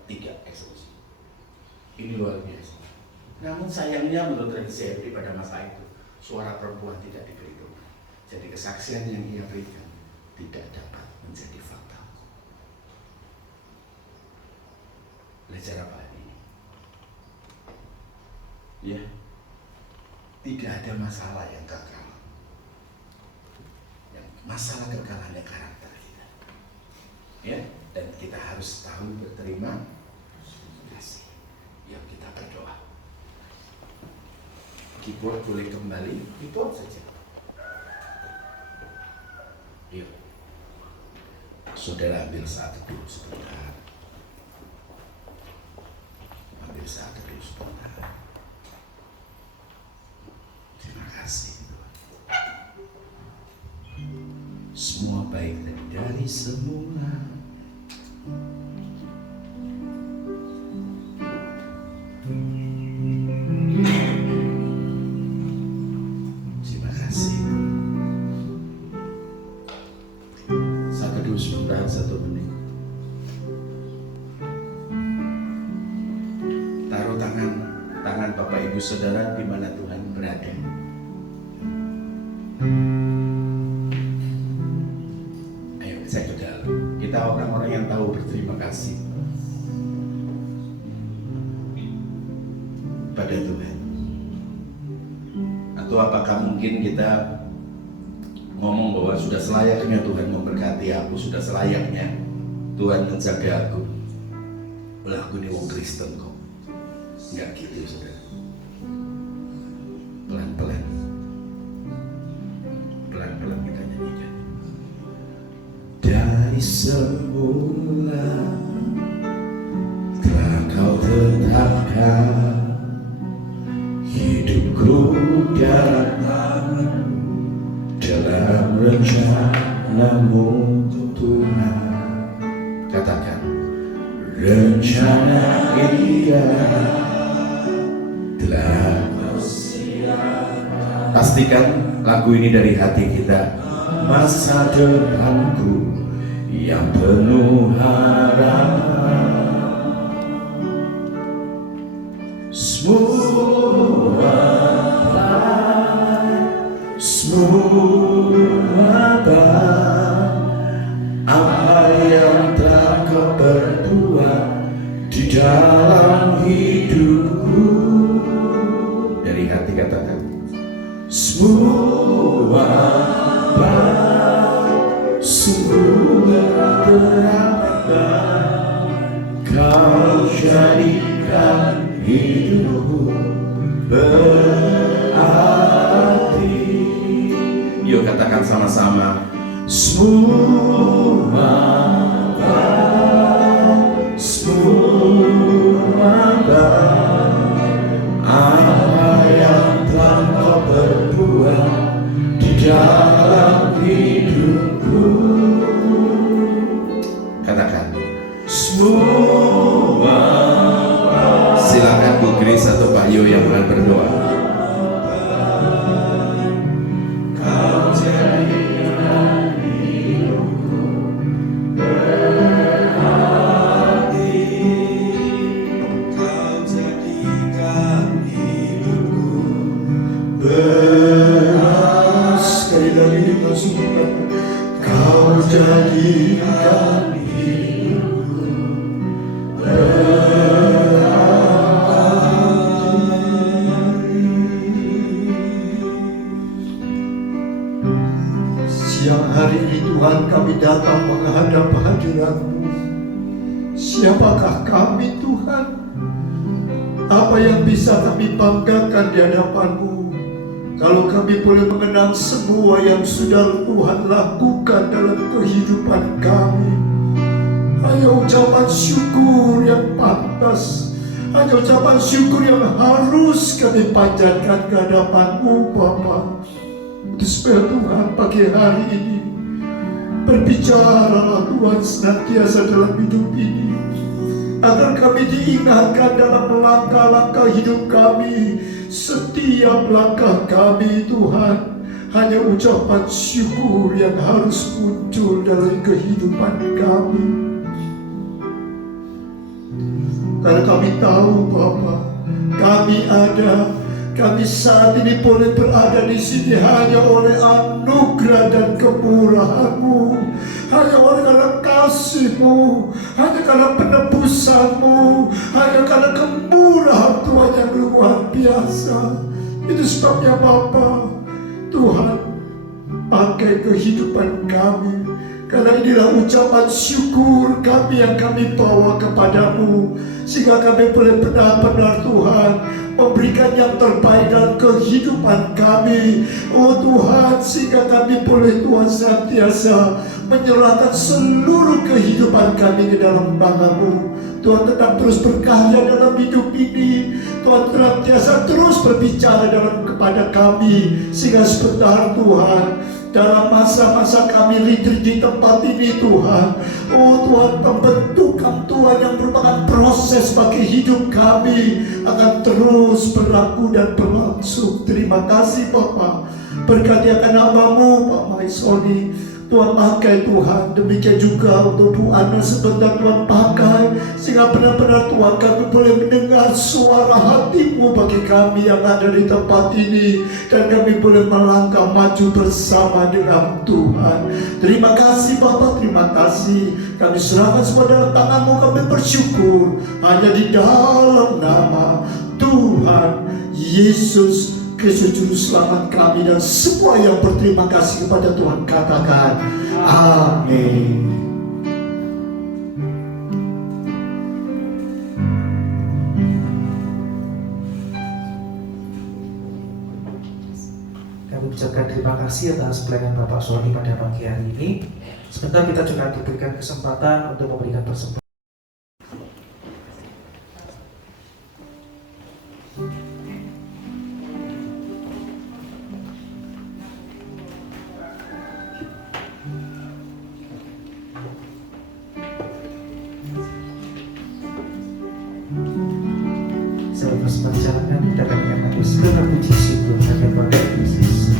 3 eksekusi. Ini luar biasa. Namun sayangnya menurut tradisi Yahudi pada masa itu suara perempuan tidak diperhitungkan. Jadi kesaksian yang ia berikan tidak dapat menjadi fakta. Belajar apa ini? Ya, tidak ada masalah yang kekal. Yang masalah kekal hanya karakter kita. Ya, dan kita harus tahu berterima kasih. Ya, kita berdoa. Keyboard boleh kembali, keyboard saja. Yuk, saudara ambil saat teduh sebentar. Ambil saat teduh sebentar. Terima kasih Tuhan. Semua baik dari semula. Terima kasih. Saat teduh sebentar 1 menit. Taruh tangan Bapak Ibu Saudara di mana Tuhan berada. Ayo saya ke dalam. Kita orang-orang yang tahu berterima kasih pada Tuhan. Atau apakah mungkin kita ngomong bahwa sudah selayaknya Tuhan memberkati aku, sudah selayaknya Tuhan menjaga aku. Lah aku ini wong Kristen kok. Enggak gitu, saudara. Pelan-pelan. Pelan-pelan kita nyanyikan. Dari semula telah kau tetapkan hidupku dalam rencana-Mu Tuhan. Katakan, rencana indah telah kau siapkan. Pastikan lagu ini dari hati kita. Masa depanku yang penuh harapan, semua apa yang telah kau perbuat di dalam hidupku. Dari hati katakan, semua berapa kau jadikan hidupku berarti. Yuk katakan sama-sama, semua apa yang telah kau perbuat di dalam hidupku. Katakan, semua. Silakan Bu Grace atau Pak Yo yang akan berdoa. Sekali lagi dimasukkan, kau jadikan hidupku berarti. Siang hari ini Tuhan kami datang menghadap hadirat-Mu. Siapakah kami Tuhan? Apa yang bisa kami banggakan di hadapan-Mu kalau kami boleh mengenang semua yang sudah Tuhan lakukan dalam kehidupan kami? Hanya ucapan syukur yang pantas, hanya ucapan syukur yang harus kami panjatkan ke hadapan-Mu Bapa. Supaya Tuhan pagi hari ini berbicaralah Tuhan senantiasa dalam hidup ini, agar kami diingatkan dalam langkah-langkah hidup kami. Setiap langkah kami Tuhan hanya ucapan syukur yang harus muncul dalam kehidupan kami. Karena kami tahu Bapa, kami saat ini boleh berada di sini hanya oleh anugerah dan kemurahan-Mu, hanya oleh karena kasih-Mu, hanya karena penebusan-Mu, hanya karena kemurahan Tuhan yang luar biasa. Itu sebabnya Bapa, Tuhan pakai kehidupan kami, karena inilah ucapan syukur kami yang kami bawa kepada-Mu, sehingga kami boleh benar-benar Tuhan memberikan yang terbaik dalam kehidupan kami. Oh Tuhan, sehingga kami boleh Tuhan senantiasa menyerahkan seluruh kehidupan kami ke dalam tangan-Mu. Tuhan tetap terus berkarya dalam hidup ini. Tuhan senantiasa terus berbicara kepada kami, sehingga sebentar Tuhan, dalam masa-masa kami retreat di tempat ini Tuhan, oh Tuhan, pembentukan Tuhan yang merupakan proses bagi hidup kami akan terus berlaku dan berlangsung. Terima kasih Bapa, berkati akan nama-Mu Pak Maisoni. Tuhan pakai Tuhan, demikian juga untuk Bu Ana sebentar Tuhan pakai, sehingga benar-benar Tuhan kami boleh mendengar suara hati-Mu bagi kami yang ada di tempat ini, dan kami boleh melangkah maju bersama dengan Tuhan. Terima kasih Bapa, terima kasih. Kami serahkan semua dalam tangan-Mu, kami bersyukur hanya di dalam nama Tuhan Yesus Kristus Juru Selamat kami, dan semua yang berterima kasih kepada Tuhan katakan amin. kasih atas pelayanan Bapak Sony pada pagi hari ini. Sebentar kita juga diberikan kesempatan untuk memberikan persembahan. Selepas perjalanan kita akan mengambil segala puji syukur kepada Bapak Yesus.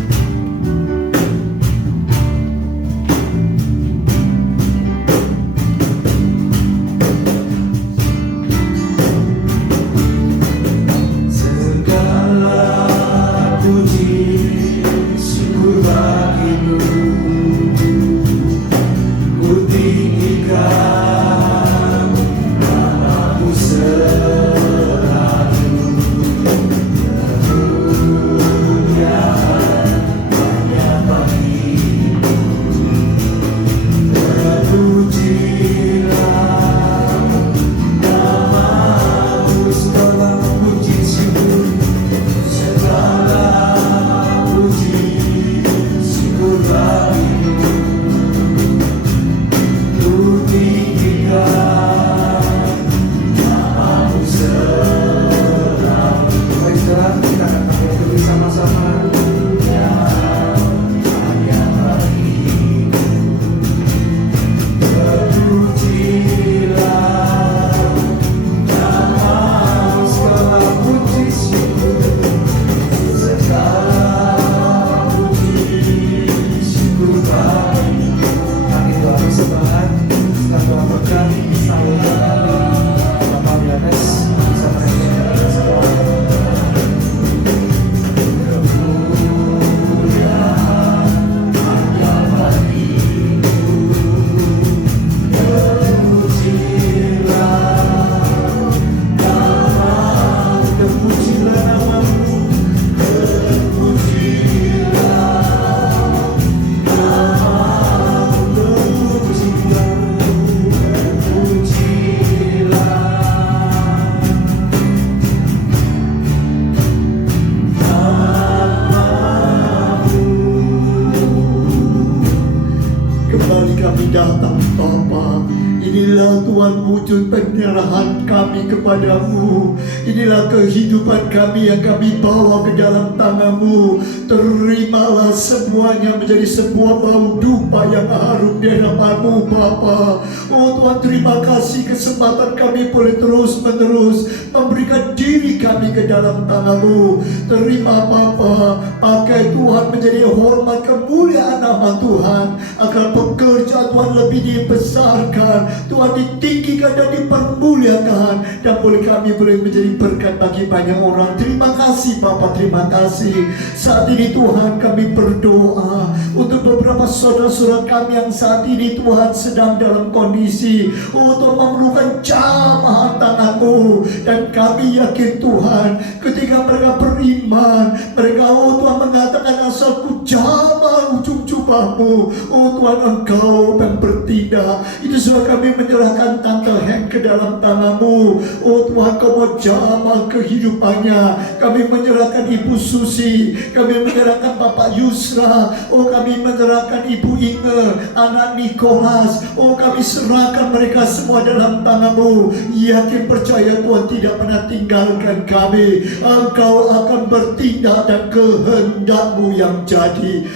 datang Bapa. Inilah Tuhan wujud penyerahan kami kepadamu. Inilah kehidupan kami yang kami bawa ke dalam tangan-Mu. Terimalah semuanya menjadi sebuah bau dupa yang harum di hadapan-Mu Bapa. Oh Tuhan, terima kasih kesempatan kami boleh terus menerus memberikan diri kami ke dalam tangan-Mu. Terima Bapa, pakai Tuhan menjadi hormat kemuliaan nama Tuhan, agar pekerjaan Tuhan lebih dibesarkan, Tuhan ditinggikan dan dipermuliakan, dan kami boleh menjadi berkat bagi banyak orang. Terima kasih Bapa, terima kasih. Saat ini Tuhan kami berdoa untuk beberapa saudara-saudara kami yang saat ini Tuhan sedang dalam kondisi untuk memerlukan jamaah tangan-Mu, dan kami yakin Tuhan ketika mereka beriman, mereka Tuhan mengatakan asalku jamaah ujung jubah-Mu, Tuhan Engkau yang bertindak. Itu sebab kami menyerahkan Tante Hen ke dalam tangan-Mu. Tuhan, Kau mau jamah kehidupannya. Kami menyerahkan Ibu Susi, kami menyerahkan Bapak Yusra, kami menyerahkan Ibu Inge, anak Nikolas. Kami serahkan mereka semua dalam tangan-Mu. Yakin percaya Tuhan tidak pernah tinggalkan kami. Engkau akan bertindak dan kehendak-Mu yang jadi.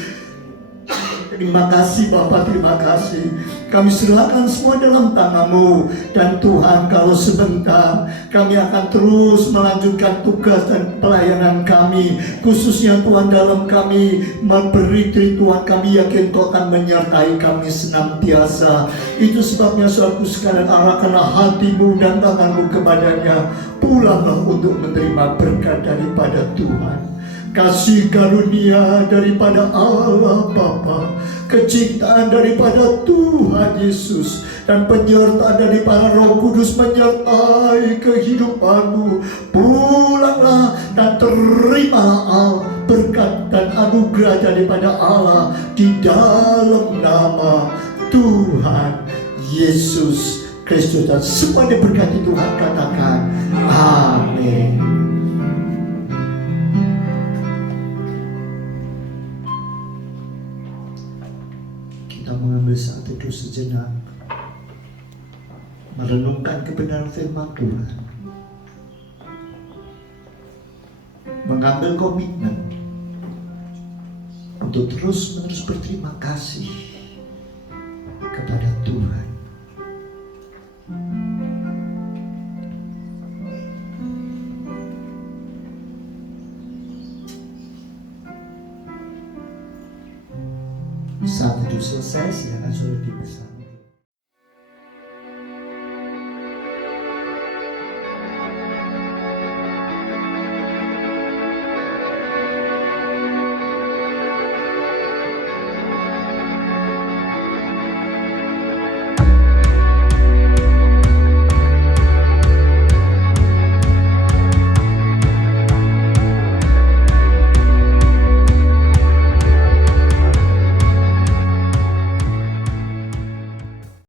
Terima kasih Bapak, terima kasih. Kami serahkan semua dalam tangan-Mu. Dan Tuhan, kalau sebentar kami akan terus melanjutkan tugas dan pelayanan kami, khususnya Tuhan dalam kami memberi Tuhan, kami yakin Kau akan menyertai kami senantiasa. Itu sebabnya saudaraku sekalian, arahkanlah hati-Mu dan tangan-Mu kepadanya. Pulanglah untuk menerima berkat daripada Tuhan. Kasih karunia daripada Allah Bapa, kecintaan daripada Tuhan Yesus, dan penyertaan daripada Roh Kudus menyertai kehidupan-Mu. Pulanglah dan terimalah berkat dan anugerah daripada Allah di dalam nama Tuhan Yesus Kristus. Dan semua diberkati Tuhan, katakan amin. sejenak merenungkan kebenaran firman Tuhan, mengambil komitmen untuk terus-menerus berterima kasih kepada Tuhan. Saat itu selesai, silakan saudara dipersihkan.